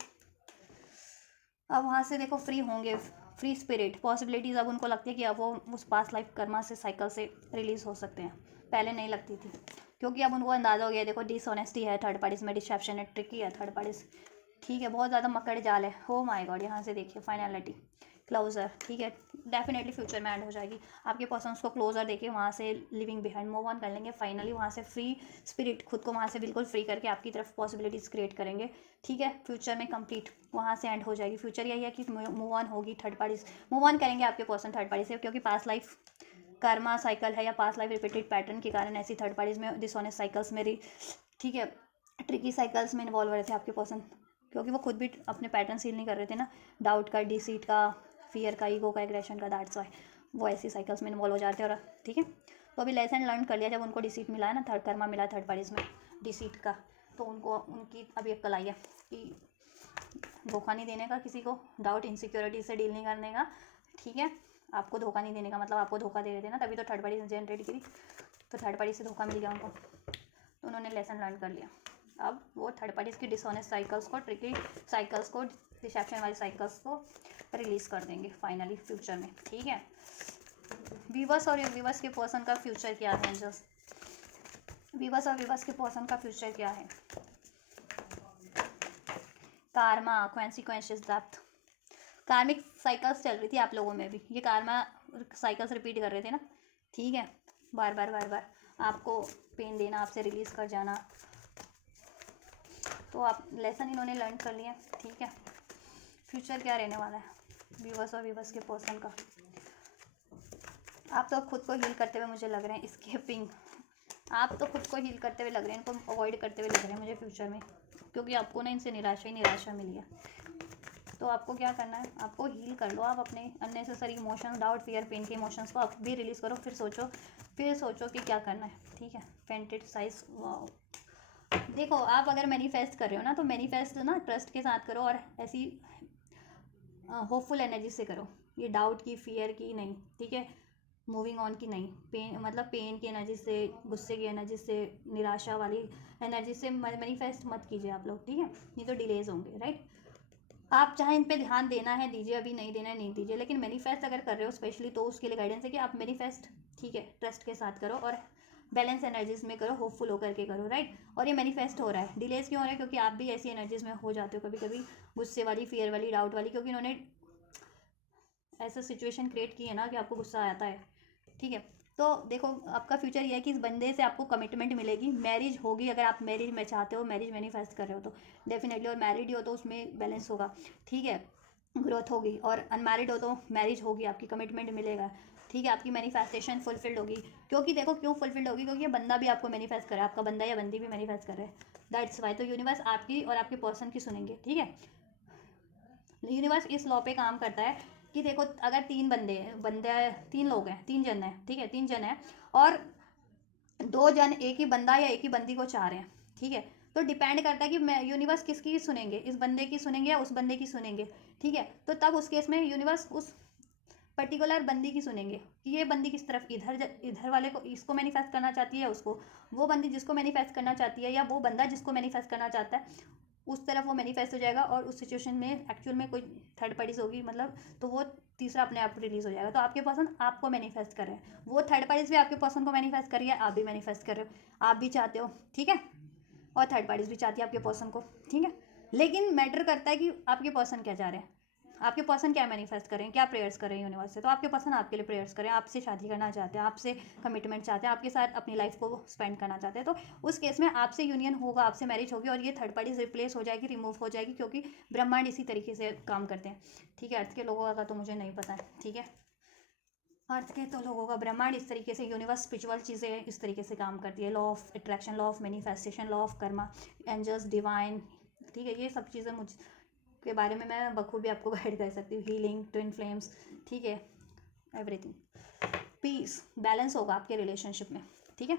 अब वहाँ से देखो फ्री होंगे, फ्री स्पिरिट पॉसिबिलिटीज़, अब उनको लगती है कि अब वो उस पास्ट लाइफ कर्मा से, साइकिल से रिलीज़ हो सकते हैं, पहले नहीं लगती थी, क्योंकि अब उनको अंदाज़ा हो गया। देखो डिसऑनेस्टी है थर्ड पार्टीज में, डिसेप्शन है, ट्रिकी है थर्ड पार्टीज, ठीक है, बहुत ज़्यादा मकड़ जाल है। हो माय गॉड, यहाँ से देखिए फाइनलिटी, क्लोजर, ठीक है, डेफिनेटली फ्यूचर में ऐड हो जाएगी। आपके पर्सन्स को क्लोजर देखिए, वहाँ से लिविंग बिहाइंड मूव ऑन कर लेंगे फाइनली, वहाँ से फ्री स्पिरिट, खुद को वहाँ से बिल्कुल फ्री करके आपकी तरफ पॉसिबिलिटीज़ क्रिएट करेंगे, ठीक है। फ्यूचर में कंप्लीट वहाँ से एंड हो जाएगी। फ्यूचर यही है कि मूव ऑन होगी थर्ड पार्टी, मूव ऑन करेंगे आपके पर्सन थर्ड पार्टी से, क्योंकि पास्ट लाइफ कर्मा साइकिल है, या पास्ट लाइफ रिपीटेड पैटर्न के कारण ऐसी थर्ड पार्टीज में डिसऑनेस्ट साइकिल्स में, ठीक है, ट्रिकी साइकिल्स में इन्वॉल्व हो रहे थे आपके पर्सन, क्योंकि वो खुद भी अपने पैटर्न सील नहीं कर रहे थे ना, डाउट का, डिसीट का, फियर का, ईगो का, एग्रेशन का, दैट्स वाई वो ऐसी साइकिल्स में इन्वॉल्व हो जाते हैं। और ठीक है, तो अभी लेसन लर्न कर लिया, जब उनको डिसीट मिला है ना, थर्ड कर्मा मिला थर्ड पार्टीज में डिसीट का, तो उनको उनकी अभी अक्ल आई है कि धोखा नहीं देने का किसी को, डाउट इनसिक्योरिटी से डील नहीं करने का, ठीक है। आपको धोखा नहीं देने का मतलब आपको धोखा दे रहे थे ना, तभी तो थर्ड पार्टी जनरेट करी, तो थर्ड पार्टी से धोखा मिल गया उनको, तो उन्होंने लेसन लर्न कर लिया। अब वो थर्ड पार्टीज की डिसऑनेस्ट साइकिल्स को, ट्रिकी साइकिल्स को, डिसेप्शन वाली साइकिल्स को रिलीज़ कर देंगे फाइनली फ्यूचर में, ठीक है। वीवर्स और वीवर्स के पर्सन का फ्यूचर क्या है एंजल्स? वीवर्स और वीवर्स के पर्सन का फ्यूचर क्या है? Karma, consequences, depth. कार्मिक साइकिल्स चल रही थी आप लोगों में भी, ये कार्मा साइकिल्स रिपीट कर रहे थे ना, ठीक है। बार बार बार बार आपको पेन देना, आपसे रिलीज़ कर जाना, तो आप लेसन इन्होंने लर्न कर लिया, ठीक है। फ्यूचर क्या रहने वाला है व्यूवर्स और व्यूवर्स के पर्सन का? आप तो खुद को हील करते हुए मुझे लग रहे हैं, एस्केपिंग, आप तो खुद को हील करते हुए लग रहे हैं, इनको अवॉइड करते हुए लग रहे हैं मुझे फ्यूचर में, क्योंकि आपको ना इनसे निराशा ही निराशा मिली है। तो आपको क्या करना है, आपको हील कर लो, आप अपने unnecessary emotions, doubt, fear, pain के इमोशंस को आप भी रिलीज़ करो, फिर सोचो कि क्या करना है, ठीक है। फेंटेड साइज, देखो आप अगर मैनिफेस्ट कर रहे हो ना, तो मैनिफेस्ट ना ट्रस्ट के साथ करो और ऐसी होपफुल एनर्जी से करो, ये डाउट की, फियर की नहीं, ठीक है, मूविंग ऑन की नहीं, पेन मतलब पेन की एनर्जी से, गुस्से की एनर्जी से, निराशा वाली एनर्जी से मैनिफेस्ट मत कीजिए आप लोग, ठीक है, नहीं तो डिलेज होंगे, राइट। आप चाहे इन पे ध्यान देना है दीजिए, अभी नहीं देना है नहीं दीजिए, लेकिन मैनिफेस्ट अगर कर रहे हो स्पेशली, तो उसके लिए गाइडेंस है कि आप मैनिफेस्ट, ठीक है, ट्रस्ट के साथ करो और बैलेंस एनर्जीज में करो, होपफुल होकर के करो, राइट। और ये मैनिफेस्ट हो रहा है, डिलेज क्यों हो रहा है? क्योंकि आप भी ऐसी एनर्जीज में हो जाते हो कभी कभी, गुस्से वाली, फियर वाली, डाउट वाली, क्योंकि इन्होंने ऐसा सिचुएशन क्रिएट की है ना कि आपको गुस्सा आता है, ठीक है। तो देखो आपका फ्यूचर ये है कि इस बंदे से आपको कमिटमेंट मिलेगी, मैरिज होगी, अगर आप मैरिज में चाहते हो, मैरिज मैनिफेस्ट कर रहे हो तो डेफिनेटली, और मैरिड हो तो उसमें बैलेंस होगा, ठीक है, ग्रोथ होगी, और अनमैरिड हो तो मैरिज होगी, आपकी कमिटमेंट मिलेगा, ठीक है, आपकी मैनिफेस्टेशन फुलफिल्ड होगी। क्योंकि देखो क्यों फुलफिल्ड होगी? क्योंकि ये बंदा भी आपको मैनिफेस्ट कर रहा है, आपका बंदा या बंदी भी मैनिफेस्ट कर रहे हैं, दैट्स वाई। तो यूनिवर्स आपकी और आपके पर्सन की सुनेंगे, ठीक है। यूनिवर्स इस लॉ पे काम करता है कि देखो अगर तीन तीन लोग हैं, तीन जन हैं, ठीक है, तीन जन हैं, और दो जन एक ही बंदा या एक ही बंदी को चाह रहे हैं, ठीक है, तो डिपेंड करता है कि मैं यूनिवर्स किसकी सुनेंगे, इस बंदे की सुनेंगे या उस बंदे की सुनेंगे, ठीक है। तो तब उस केस में यूनिवर्स उस पर्टिकुलर बंदी की सुनेंगे कि ये बंदी किस तरफ, इधर वाले को, इसको मैनिफेस्ट करना चाहती है, उसको, वो बंदी जिसको मैनिफेस्ट करना चाहती है, या वो बंदा जिसको मैनिफेस्ट करना चाहता है, उस तरफ वो मैनिफेस्ट हो जाएगा। और उस सिचुएशन में एक्चुअल में कोई थर्ड पार्टीज होगी मतलब, तो वो तीसरा अपने आप रिलीज हो जाएगा। तो आपके पर्सन आपको मैनिफेस्ट कर रहे हैं, वो थर्ड पार्टीज भी आपके पर्सन को मैनिफेस्ट कर रही है, आप भी मैनिफेस्ट कर रहे हो, आप भी चाहते हो, ठीक है, और थर्ड पार्टीज भी चाहती है आपके पर्सन को, ठीक है। लेकिन मैटर करता है कि आपके पर्सन क्या चाह रहे हैं, आपके पर्सन क्या मैनिफेस्ट करें, क्या प्रेयर्स करें यूनिवर्स से। तो आपके पर्सन आपके लिए प्रेयर्स करें, आपसे शादी करना चाहते हैं, आपसे कमिटमेंट चाहते हैं, आपके साथ अपनी लाइफ को स्पेंड करना चाहते हैं, तो उस केस में आपसे यूनियन होगा, आपसे मैरिज होगी, और ये थर्ड पार्टीज रिप्लेस हो जाएगी, रिमूव हो जाएगी, क्योंकि ब्रह्मांड इसी तरीके से काम करते हैं, ठीक है। अर्थ के लोगों का तो मुझे नहीं पता है, ठीक है, अर्थ के तो लोगों का, ब्रह्मांड इस तरीके से, यूनिवर्स, स्पिरिचुअल चीज़ें इस तरीके से काम करती है, law of attraction, law of manifestation, law of karma, angels, divine, ठीक है, ये सब चीज़ें मुझ के बारे में मैं बखूबी आपको गाइड कर सकती हूँ, हीलिंग, ट्विन फ्लेम्स, ठीक है, एवरीथिंग। पीस, बैलेंस होगा आपके रिलेशनशिप में, ठीक है।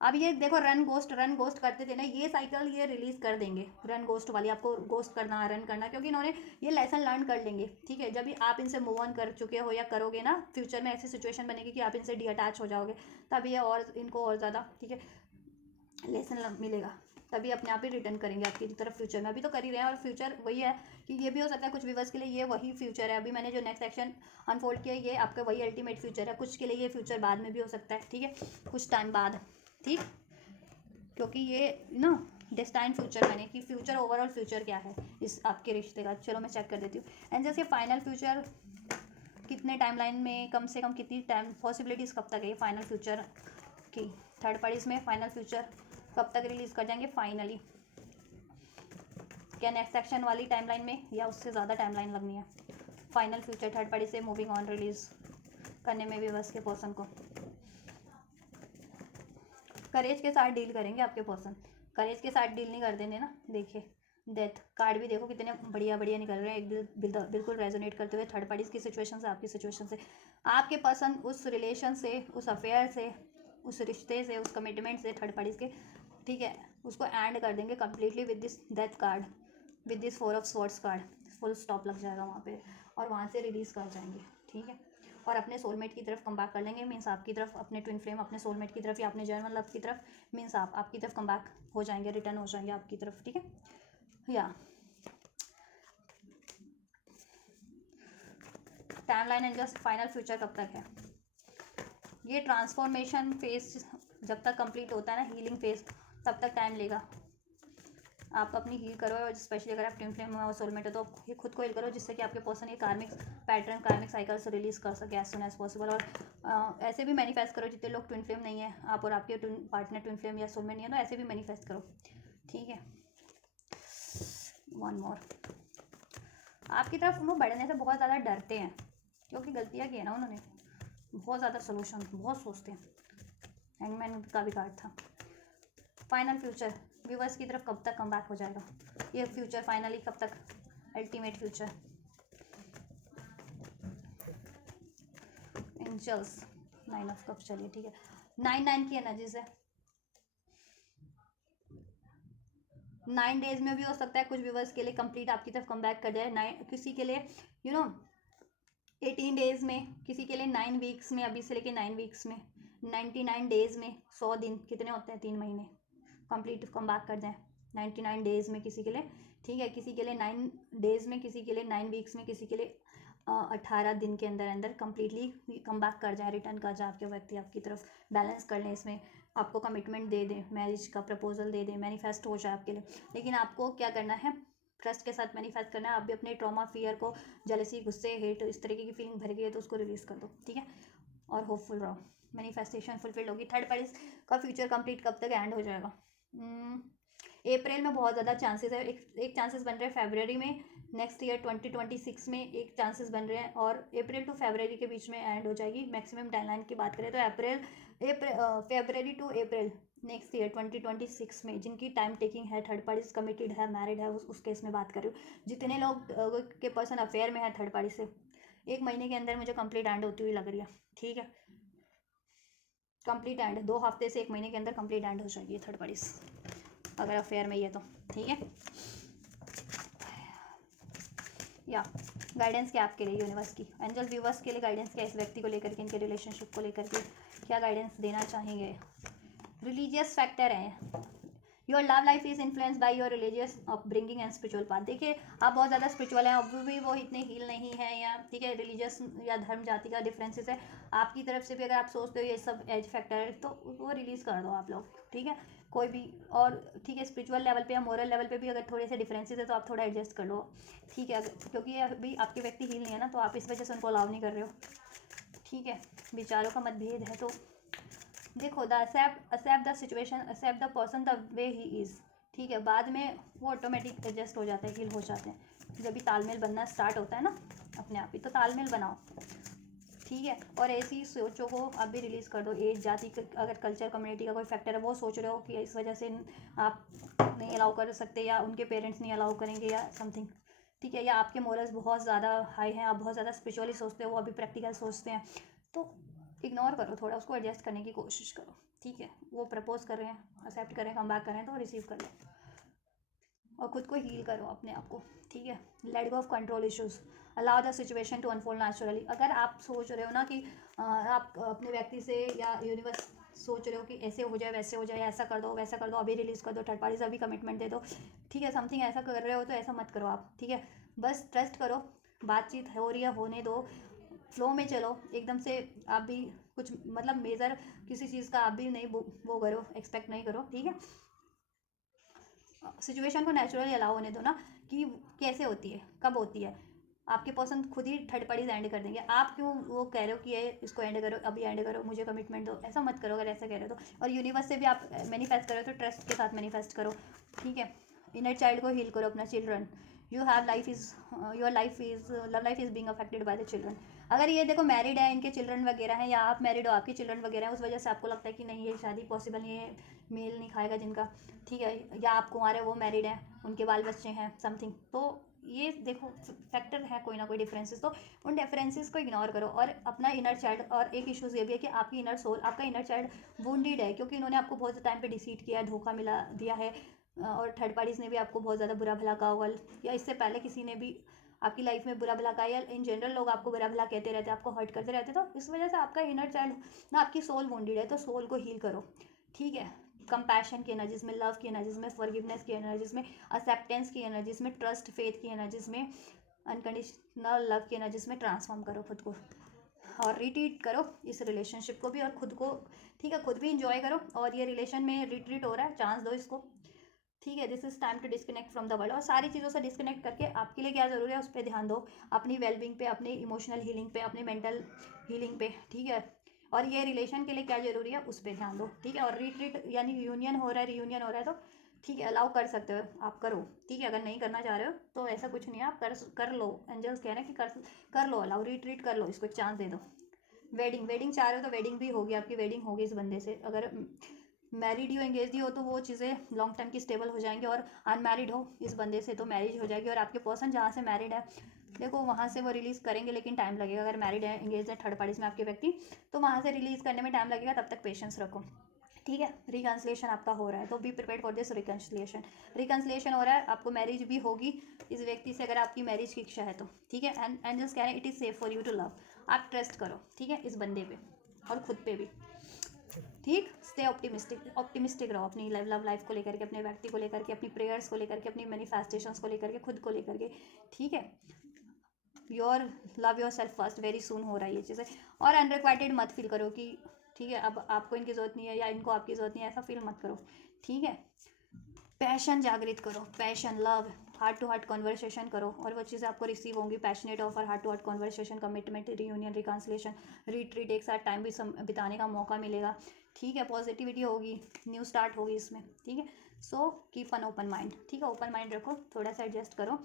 अब ये देखो रन गोस्ट करते थे ना, ये साइकिल ये रिलीज कर देंगे, रन गोस्ट वाली, आपको गोस्ट करना, रन करना, क्योंकि इन्होंने ये लेसन लर्न कर लेंगे, ठीक है। जब भी आप इनसे मूव ऑन कर चुके हो या करोगे ना, फ्यूचर में ऐसी सिचुएशन बनेगी कि आप इनसे डी अटैच हो जाओगे, तब ये और इनको और ज़्यादा, ठीक है, लेसन मिलेगा, तभी अपने आप ही रिटर्न करेंगे आपकी तरफ फ्यूचर में। अभी तो कर ही रहे हैं, और फ्यूचर वही है कि ये भी हो सकता है कुछ व्यूवर्स के लिए ये वही फ्यूचर है, अभी मैंने जो नेक्स्ट एक्शन अनफोल्ड किया ये आपका वही अल्टीमेट फ्यूचर है, कुछ के लिए ये फ्यूचर बाद में भी हो सकता है, ठीक है, कुछ टाइम बाद, ठीक, क्योंकि ये ना डेस्टाइन फ्यूचर मैंने कि फ्यूचर, ओवरऑल फ्यूचर क्या है इस आपके रिश्ते का। चलो मैं चेक कर देती हूँ, एंड जैसे फाइनल फ्यूचर कितने टाइमलाइन में, कम से कम कितनी टाइम पॉसिबिलिटीज़ कब तक है फाइनल फ्यूचर की, थर्ड पार्टीज में फाइनल फ्यूचर कब तक रिलीज़ कर जाएंगे फाइनली, क्या नेक्स्ट सेक्शन वाली टाइमलाइन में, या उससे ज़्यादा टाइमलाइन लगनी है फाइनल फ्यूचर थर्ड पार्टी से मूविंग ऑन रिलीज़ करने में भी बस के पर्सन को। करेज के साथ डील करेंगे आपके पर्सन, करेज के साथ डील नहीं कर देंगे ना। देखिए डेथ कार्ड भी देखो कितने बढ़िया बढ़िया निकल रहे हैं, एक बिल्कुल रेजोनेट करते हुए थर्ड पार्टीज की सिचुएशन से, आपकी सिचुएशन से। आपके पर्सन उस रिलेशन से, उस अफेयर से, उस रिश्ते से, उस कमिटमेंट से थर्ड पार्टीज के, ठीक है, उसको एंड कर देंगे completely with this death card, with this 4 of swords card full stop लग जाएगा वहाँ पे और वहाँ से रिलीज़ कर जाएंगे, ठीक है। और अपने सोलमेट की तरफ कम बैक कर लेंगे, मीन्स आपकी तरफ अपने ट्विन फ्लेम अपने सोलमेट की तरफ या अपने जर्मन लव की तरफ, मीन्स आपकी तरफ कम बैक हो जाएंगे, रिटर्न हो जाएंगे आपकी तरफ, ठीक है। या timeline and just final future कब तक है, ये ट्रांसफॉर्मेशन फेज जब तक कंप्लीट होता है ना, हीलिंग फेज, तब तक टाइम लेगा। आप अपनी हील करो, और स्पेशली अगर आप ट्विन फ्लेम और सोलमेट हो तो ये खुद को हील करो, जिससे कि आपके पर्सन ये कार्मिक पैटर्न कार्मिक साइकिल से रिलीज़ कर सके एज सुन एज पॉसिबल। और ऐसे भी मैनिफेस्ट करो, जितने लोग ट्विन फ्लेम नहीं है, आप और आपके पार्टनर ट्विन फ्लेम या सोलमेट नहीं है, तो ऐसे भी मैनिफेस्ट करो, ठीक है। वन मोर, आपकी तरफ वो बढ़ने से बहुत ज़्यादा डरते हैं, क्योंकि गलतियाँ की है ना उन्होंने, बहुत ज़्यादा सोल्यूशन बहुत सोचते हैं। हैंगमैन का भी कार्ड था। फाइनल फ्यूचर, व्यूवर्स की तरफ कब तक कम बैक हो जाएगा ये फ्यूचर, फाइनली कब तक, ultimate future. Angels, 9 of cups, चलिए ठीक है। 9 की एनर्जी से 9 डेज में भी हो सकता है कुछ व्यूवर्स के लिए कंप्लीट आपकी तरफ कम बैक कर जाए। 9 किसी के लिए 18 डेज में, किसी के लिए 9 वीक्स में, अभी से लेके 9 वीक्स में, 99 डेज में, 100 दिन कितने होते हैं, 3 महीने कंप्लीट कम बैक कर जाएँ 99 डेज में किसी के लिए, ठीक है। किसी के लिए 9 डेज में, किसी के लिए 9 वीक्स में, किसी के लिए 18 दिन के अंदर अंदर कम्प्लीटली कम बैक कर जाए, रिटर्न कर जाए आपके व्यक्ति आपकी तरफ, बैलेंस कर लें इसमें, आपको कमिटमेंट दे दें, मैरिज का प्रपोजल दे दें, मैनिफेस्ट हो जाए आपके लिए। लेकिन आपको क्या करना है, ट्रस्ट के साथ मैनिफेस्ट करना है। आप भी अपने ट्रॉमा, फियर को, जेलसी, गुस्से, हेट, इस तरीके की फीलिंग भर गई है तो उसको रिलीज़ कर दो, ठीक है। और होपफुल रहो, मैनिफेस्टेशन फुलफिल होगी। थर्ड पार्टी का फ्यूचर कंप्लीट कब तक एंड हो जाएगा, अप्रैल में बहुत ज़्यादा चांसेस है, एक चांसेस बन रहे हैं फरवरी में, नेक्स्ट ईयर 2026 में एक चांसेस बन रहे हैं, और अप्रैल टू फरवरी के बीच में एंड हो जाएगी। मैक्सिमम टाइमलाइन की बात करें तो फरवरी टू अप्रैल नेक्स्ट ईयर 2026 में, जिनकी टाइम टेकिंग है, थर्ड पार्टी कमिटेड है, मैरिड है, उस केस में बात कर रही हूँ। जितने लोग के पर्सन अफेयर में है थर्ड पार्टी से, 1 महीने के अंदर मुझे कंप्लीट एंड होती हुई लग रही है, ठीक है। कंप्लीट एंड 2 हफ्ते से 1 महीने के अंदर कंप्लीट एंड हो जाएगी थर्ड पार्टी अगर अफेयर में ही है तो, ठीक है। या गाइडेंस क्या आपके लिए यूनिवर्स की, एंजल व्यूवर्स के लिए गाइडेंस क्या, इस व्यक्ति को लेकर के, इनके रिलेशनशिप को लेकर के क्या गाइडेंस देना चाहेंगे। रिलीजियस फैक्टर है, your love life is influence by your religious upbringing and spiritual path. देखिए आप बहुत ज़्यादा स्पिरिचुअल हैं, अब भी वो इतने हील नहीं है, या ठीक है, रिलीजियस या धर्म जाति का डिफरेंसेस है आपकी तरफ से भी। अगर आप सोचते हो ये सब एज फैक्टर है तो वो रिलीज़ कर दो आप लोग, ठीक है। कोई भी, और ठीक है, स्पिरिचुअल लेवल पे या मोरल लेवल पे भी अगर थोड़े से डिफरेंसेस है तो आप थोड़ा एडजस्ट कर लो, ठीक है। क्योंकि अभी आपके व्यक्ति हील नहीं है ना, तो आप इस वजह से उनको अलाउ नहीं कर रहे हो, ठीक है। विचारों का मतभेद है तो देखो, the accept the situation, accept the person the way he is, ठीक है। बाद में वो ऑटोमेटिक एडजस्ट हो जाते हैं, हील हो जाते हैं। जब भी तालमेल बनना स्टार्ट होता है ना अपने आप ही, तो तालमेल बनाओ, ठीक है। और ऐसी सोचों को आप भी रिलीज़ कर दो। एज, जाति, अगर कल्चर, कम्युनिटी का कोई फैक्टर है, वो सोच रहे हो कि इस वजह से आप नहीं अलाउ कर सकते, या उनके पेरेंट्स नहीं अलाउ करेंगे, या समथिंग, ठीक है। या आपके मोरल्स बहुत ज़्यादा हाई हैं, आप बहुत ज़्यादा स्पिरिचुअली सोचते हो, वो अभी प्रैक्टिकल सोचते हैं, तो इग्नोर करो, थोड़ा उसको एडजस्ट करने की कोशिश करो, ठीक है। वो प्रपोज कर रहे हैं, एक्सेप्ट करें, कम बैक करें तो रिसीव कर लो, और खुद को हील करो अपने आप को, ठीक है। Let go of control issues, allow the situation to unfold naturally. अगर आप सोच रहे हो ना कि आप अपने व्यक्ति से या यूनिवर्स सोच रहे हो कि ऐसे हो जाए, वैसे हो जाए, ऐसा कर दो, वैसा कर दो, अभी रिलीज़ कर दो, थर्ड पार्टी से अभी कमिटमेंट दे दो, ठीक है, समथिंग ऐसा कर रहे हो तो ऐसा मत करो आप, ठीक है। बस ट्रस्ट करो, बातचीत हो रही है, होने दो, फ्लो में चलो। एकदम से आप भी कुछ मतलब मेजर किसी चीज़ का आप भी नहीं वो करो, एक्सपेक्ट नहीं करो, ठीक है। सिचुएशन को नेचुरली अलाउ होने दो ना, कि कैसे होती है, कब होती है। आपके पर्सन खुद ही थर्ड पार्टीज एंड कर देंगे, आप क्यों वो कह रहे हो कि ये इसको एंड करो, अभी एंड करो, मुझे कमिटमेंट दो, ऐसा मत करो। अगर ऐसा कह रहे हो तो, और यूनिवर्स से भी आप मैनिफेस्ट करो तो ट्रस्ट के साथ मैनिफेस्ट करो, ठीक है। इनर चाइल्ड को हील करो, अपना children, you have life is, your life is, love life is being affected by the children. अगर ये देखो मैरिड है, इनके चिल्ड्रन वगैरह हैं, या आप मैरिड हो, आपके चिल्ड्रन वगैरह हैं, उस वजह से आपको लगता है कि नहीं ये शादी पॉसिबल नहीं है, मेल नहीं खाएगा जिनका, ठीक है। या आप कुंवारे, वो मैरिड हैं, उनके बाल बच्चे हैं, समथिंग, तो ये देखो फैक्टर है कोई ना कोई डिफरेंसेस, तो उन डिफरेंसेस को इग्नोर करो, और अपना इनर चाइल्ड। और एक इश्यूज़ ये भी है कि आपकी इनर सोल, आपका इनर चाइल्ड वुंडेड है, क्योंकि इन्होंने आपको बहुत टाइम पे डिसीट किया है, धोखा मिला दिया है, और थर्ड पार्टीज़ ने भी आपको बहुत ज़्यादा बुरा भला कहा होगा, या इससे पहले किसी ने भी आपकी लाइफ में बुरा भला कहा, या इन जनरल लोग आपको बुरा भला कहते रहते, आपको हर्ट करते रहते, तो इस वजह से आपका इनर चाइल्ड ना, आपकी सोल वोंडेड है, तो सोल को हील करो, ठीक है। कंपैशन की एनर्जी, जिसमें लव की एनर्जी, जिसमें फॉरगिवनेस की एनर्जी, जिसमें एक्सेप्टेंस की एनर्जी, जिसमें ट्रस्ट फेथ की एनर्जी, जिसमें अनकंडीशनल लव की एनर्जी, जिसमें ट्रांसफॉर्म करो खुद को और रिट्रीट करो इस रिलेशनशिप को भी और खुद को, ठीक है। खुद भी इंजॉय करो, और ये रिलेशन में रिट्रीट हो रहा है, चांस दो इसको, ठीक है। This is time to disconnect from the world, और सारी चीज़ों से डिस्कनेक्ट करके आपके लिए क्या ज़रूरी है उस पर ध्यान दो, अपनी वेलबींग पे, अपनी इमोशनल हीलिंग पे, अपनी मेंटल हीलिंग पे, ठीक है। और ये रिलेशन के लिए क्या ज़रूरी है उस पर ध्यान दो, ठीक है। और रिट्रीट यानी यूनियन हो रहा है, रीयूनियन हो रहा है, तो ठीक है, अलाउ कर सकते हो आप, करो, ठीक है। अगर नहीं करना चाह रहे हो तो ऐसा कुछ नहीं है, आप कर लो, एंजल्स कह रहे हैं कि कर लो अलाउ, रिट्रीट कर लो, इसको एक चांस दे दो। वेडिंग चाह रहे हो तो वेडिंग भी होगी, आपकी वेडिंग होगी इस बंदे से। अगर मैरिड हो, एंगेज हो, तो वो चीज़ें लॉन्ग टर्म की स्टेबल हो जाएंगी, और अनमैरिड हो इस बंदे से तो मैरिज हो जाएगी, और आपके पर्सन जहाँ से मैरिड है, देखो वहाँ से वो रिलीज़ करेंगे, लेकिन टाइम लगेगा। अगर मैरिड है, एंगेज है, थर्ड पार्टीज में आपके व्यक्ति, तो वहाँ से रिलीज़ करने में टाइम लगेगा, तब तक पेशेंस रखो, ठीक है। रिकन्सिलेशन आपका हो रहा है, तो be prepare for this reconciliation हो रहा है, आपको मैरिज भी होगी इस व्यक्ति से, अगर आपकी मैरिज की इच्छा है तो, ठीक है। एंड जस्ट कह रहे हैं it is safe for you to love, आप ट्रस्ट करो, ठीक है, इस बंदे पे और खुद पे भी, ठीक। स्टे ऑप्टिमिस्टिक रहो अपनी लव लाइफ को लेकर के, अपने व्यक्ति को लेकर के, अपनी प्रेयर्स को लेकर के, अपनी मैनिफेस्टेशंस को लेकर के, खुद को लेकर के, ठीक है। Your love your self first, very soon हो रहा है ये चीज़ें। और अनरिक्वाइटेड मत फील करो कि ठीक है अब आपको इनकी ज़रूरत नहीं है या इनको आपकी ज़रूरत नहीं है, ऐसा फील मत करो, ठीक है। पैशन जागृत करो, passion, love, heart to heart conversation करो, और वो चीज़ें आपको रिसीव होंगी। Passionate offer, heart to heart conversation, commitment, reunion, reconciliation, retreat, एक साथ टाइम भी बिताने का मौका मिलेगा, ठीक है। पॉजिटिविटी होगी, न्यू स्टार्ट होगी इसमें, ठीक है। So keep an open mind, ठीक है, ओपन माइंड रखो, थोड़ा सा एडजस्ट करो,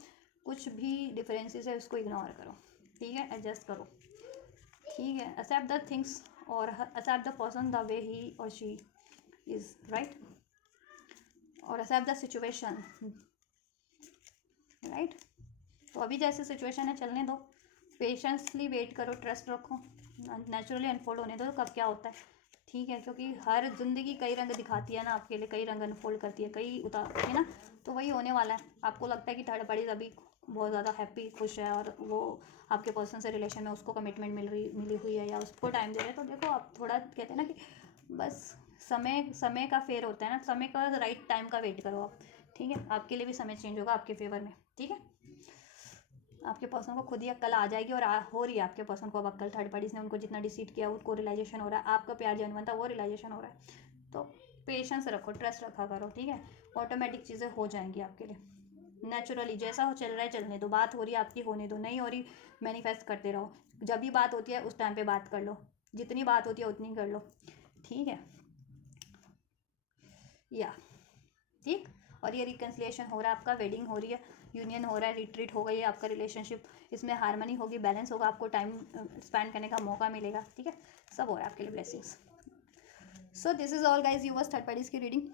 कुछ भी डिफरेंसेस है उसको इग्नोर करो, ठीक है, एडजस्ट करो, ठीक है। एक्सेप्ट द थिंग्स और accept the person the way he और शी इज़, राइट, और एक्सेप्ट द सिचुएशन, राइट। तो अभी जैसे सिचुएशन है चलने दो, पेशेंसली वेट करो, ट्रस्ट रखो, नेचुरली अनफोल्ड होने दो कब क्या होता है, ठीक है। क्योंकि हर जिंदगी कई रंग दिखाती है ना आपके लिए, कई रंग अनफोल्ड करती है, कई उतारती है ना, तो वही होने वाला है। आपको लगता है कि थर्ड पार्टी अभी बहुत ज़्यादा हैप्पी खुश है, और वो आपके पर्सन से रिलेशन में उसको कमिटमेंट मिली हुई है, या उसको टाइम दे रहे हैं, तो देखो आप थोड़ा कहते हैं ना कि बस समय का फेर होता है ना, समय का राइट टाइम का वेट करो आप, ठीक है। आपके लिए भी समय चेंज होगा आपके फेवर में, ठीक है। आपके पर्सन को खुद ही अक्ल आ जाएगी, और हो रही है आपके पर्सन को अब अक्ल, थर्ड पार्टीज ने उनको जितना डिसीट किया उसको रियलाइजेशन हो रहा है, आपका प्यार जेन्युइन था वो रियलाइजेशन हो रहा है। तो पेशेंस रखो, ट्रस्ट रखा करो, ठीक है। ऑटोमेटिक चीज़ें हो जाएंगी आपके लिए, नेचुरली जैसा हो चल रहा है चलने दो, बात हो रही है आपकी होने दो, नहीं हो रही मैनिफेस्ट करते रहो, जब भी बात होती है उस टाइम पे बात कर लो, जितनी बात होती है उतनी कर लो, ठीक है, या ठीक। और ये रिकन्सिलिएशन हो रहा है आपका, वेडिंग हो रही है, यूनियन हो रहा है, रिट्रीट होगा ये आपका रिलेशनशिप, इसमें हारमनी होगी, बैलेंस होगा, आपको टाइम स्पेंड करने का मौका मिलेगा, ठीक है। सब हो रहा है आपके लिए blessings. So this is all guys, yours third parties की रीडिंग।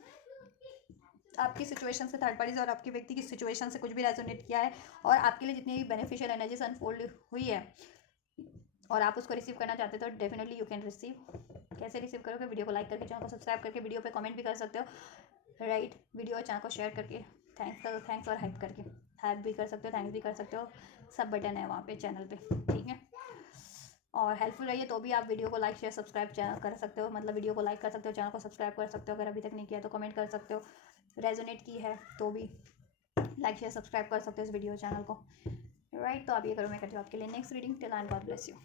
आपकी सिचुएशन से थर्ड पार्टीज और आपके व्यक्ति की सिचुएशन से कुछ भी रेजोनेट किया है, और आपके लिए जितनी भी बेनिफिशियल एनर्जीज अनफोल्ड हुई है और आप उसको रिसीव करना चाहते हो, तो डेफिनेटली यू कैन रिसीव। कैसे रिसीव करोगे? वीडियो को लाइक करके, चैनल को सब्सक्राइब करके, वीडियो पे कमेंट भी कर सकते हो, राइट। वीडियो और चैनल को शेयर करके, थैंक्स और हाइप करके, हाइप भी कर सकते हो, थैंक्स भी कर सकते हो, सब बटन है वहाँ पे चैनल पे, ठीक है। और हेल्पफुल रहिए तो भी आप वीडियो को लाइक शेयर सब्सक्राइब चैनल कर सकते हो, मतलब वीडियो को लाइक कर सकते हो, चैनल को सब्सक्राइब कर सकते हो, अगर अभी तक नहीं किया तो कमेंट कर सकते हो, रेजोनेट की है तो भी लाइक शेयर सब्सक्राइब कर सकते हो इस वीडियो चैनल को, राइट। तो आप ये करो, मैं करती हूँ आपके लिए next reading. Till and God bless you.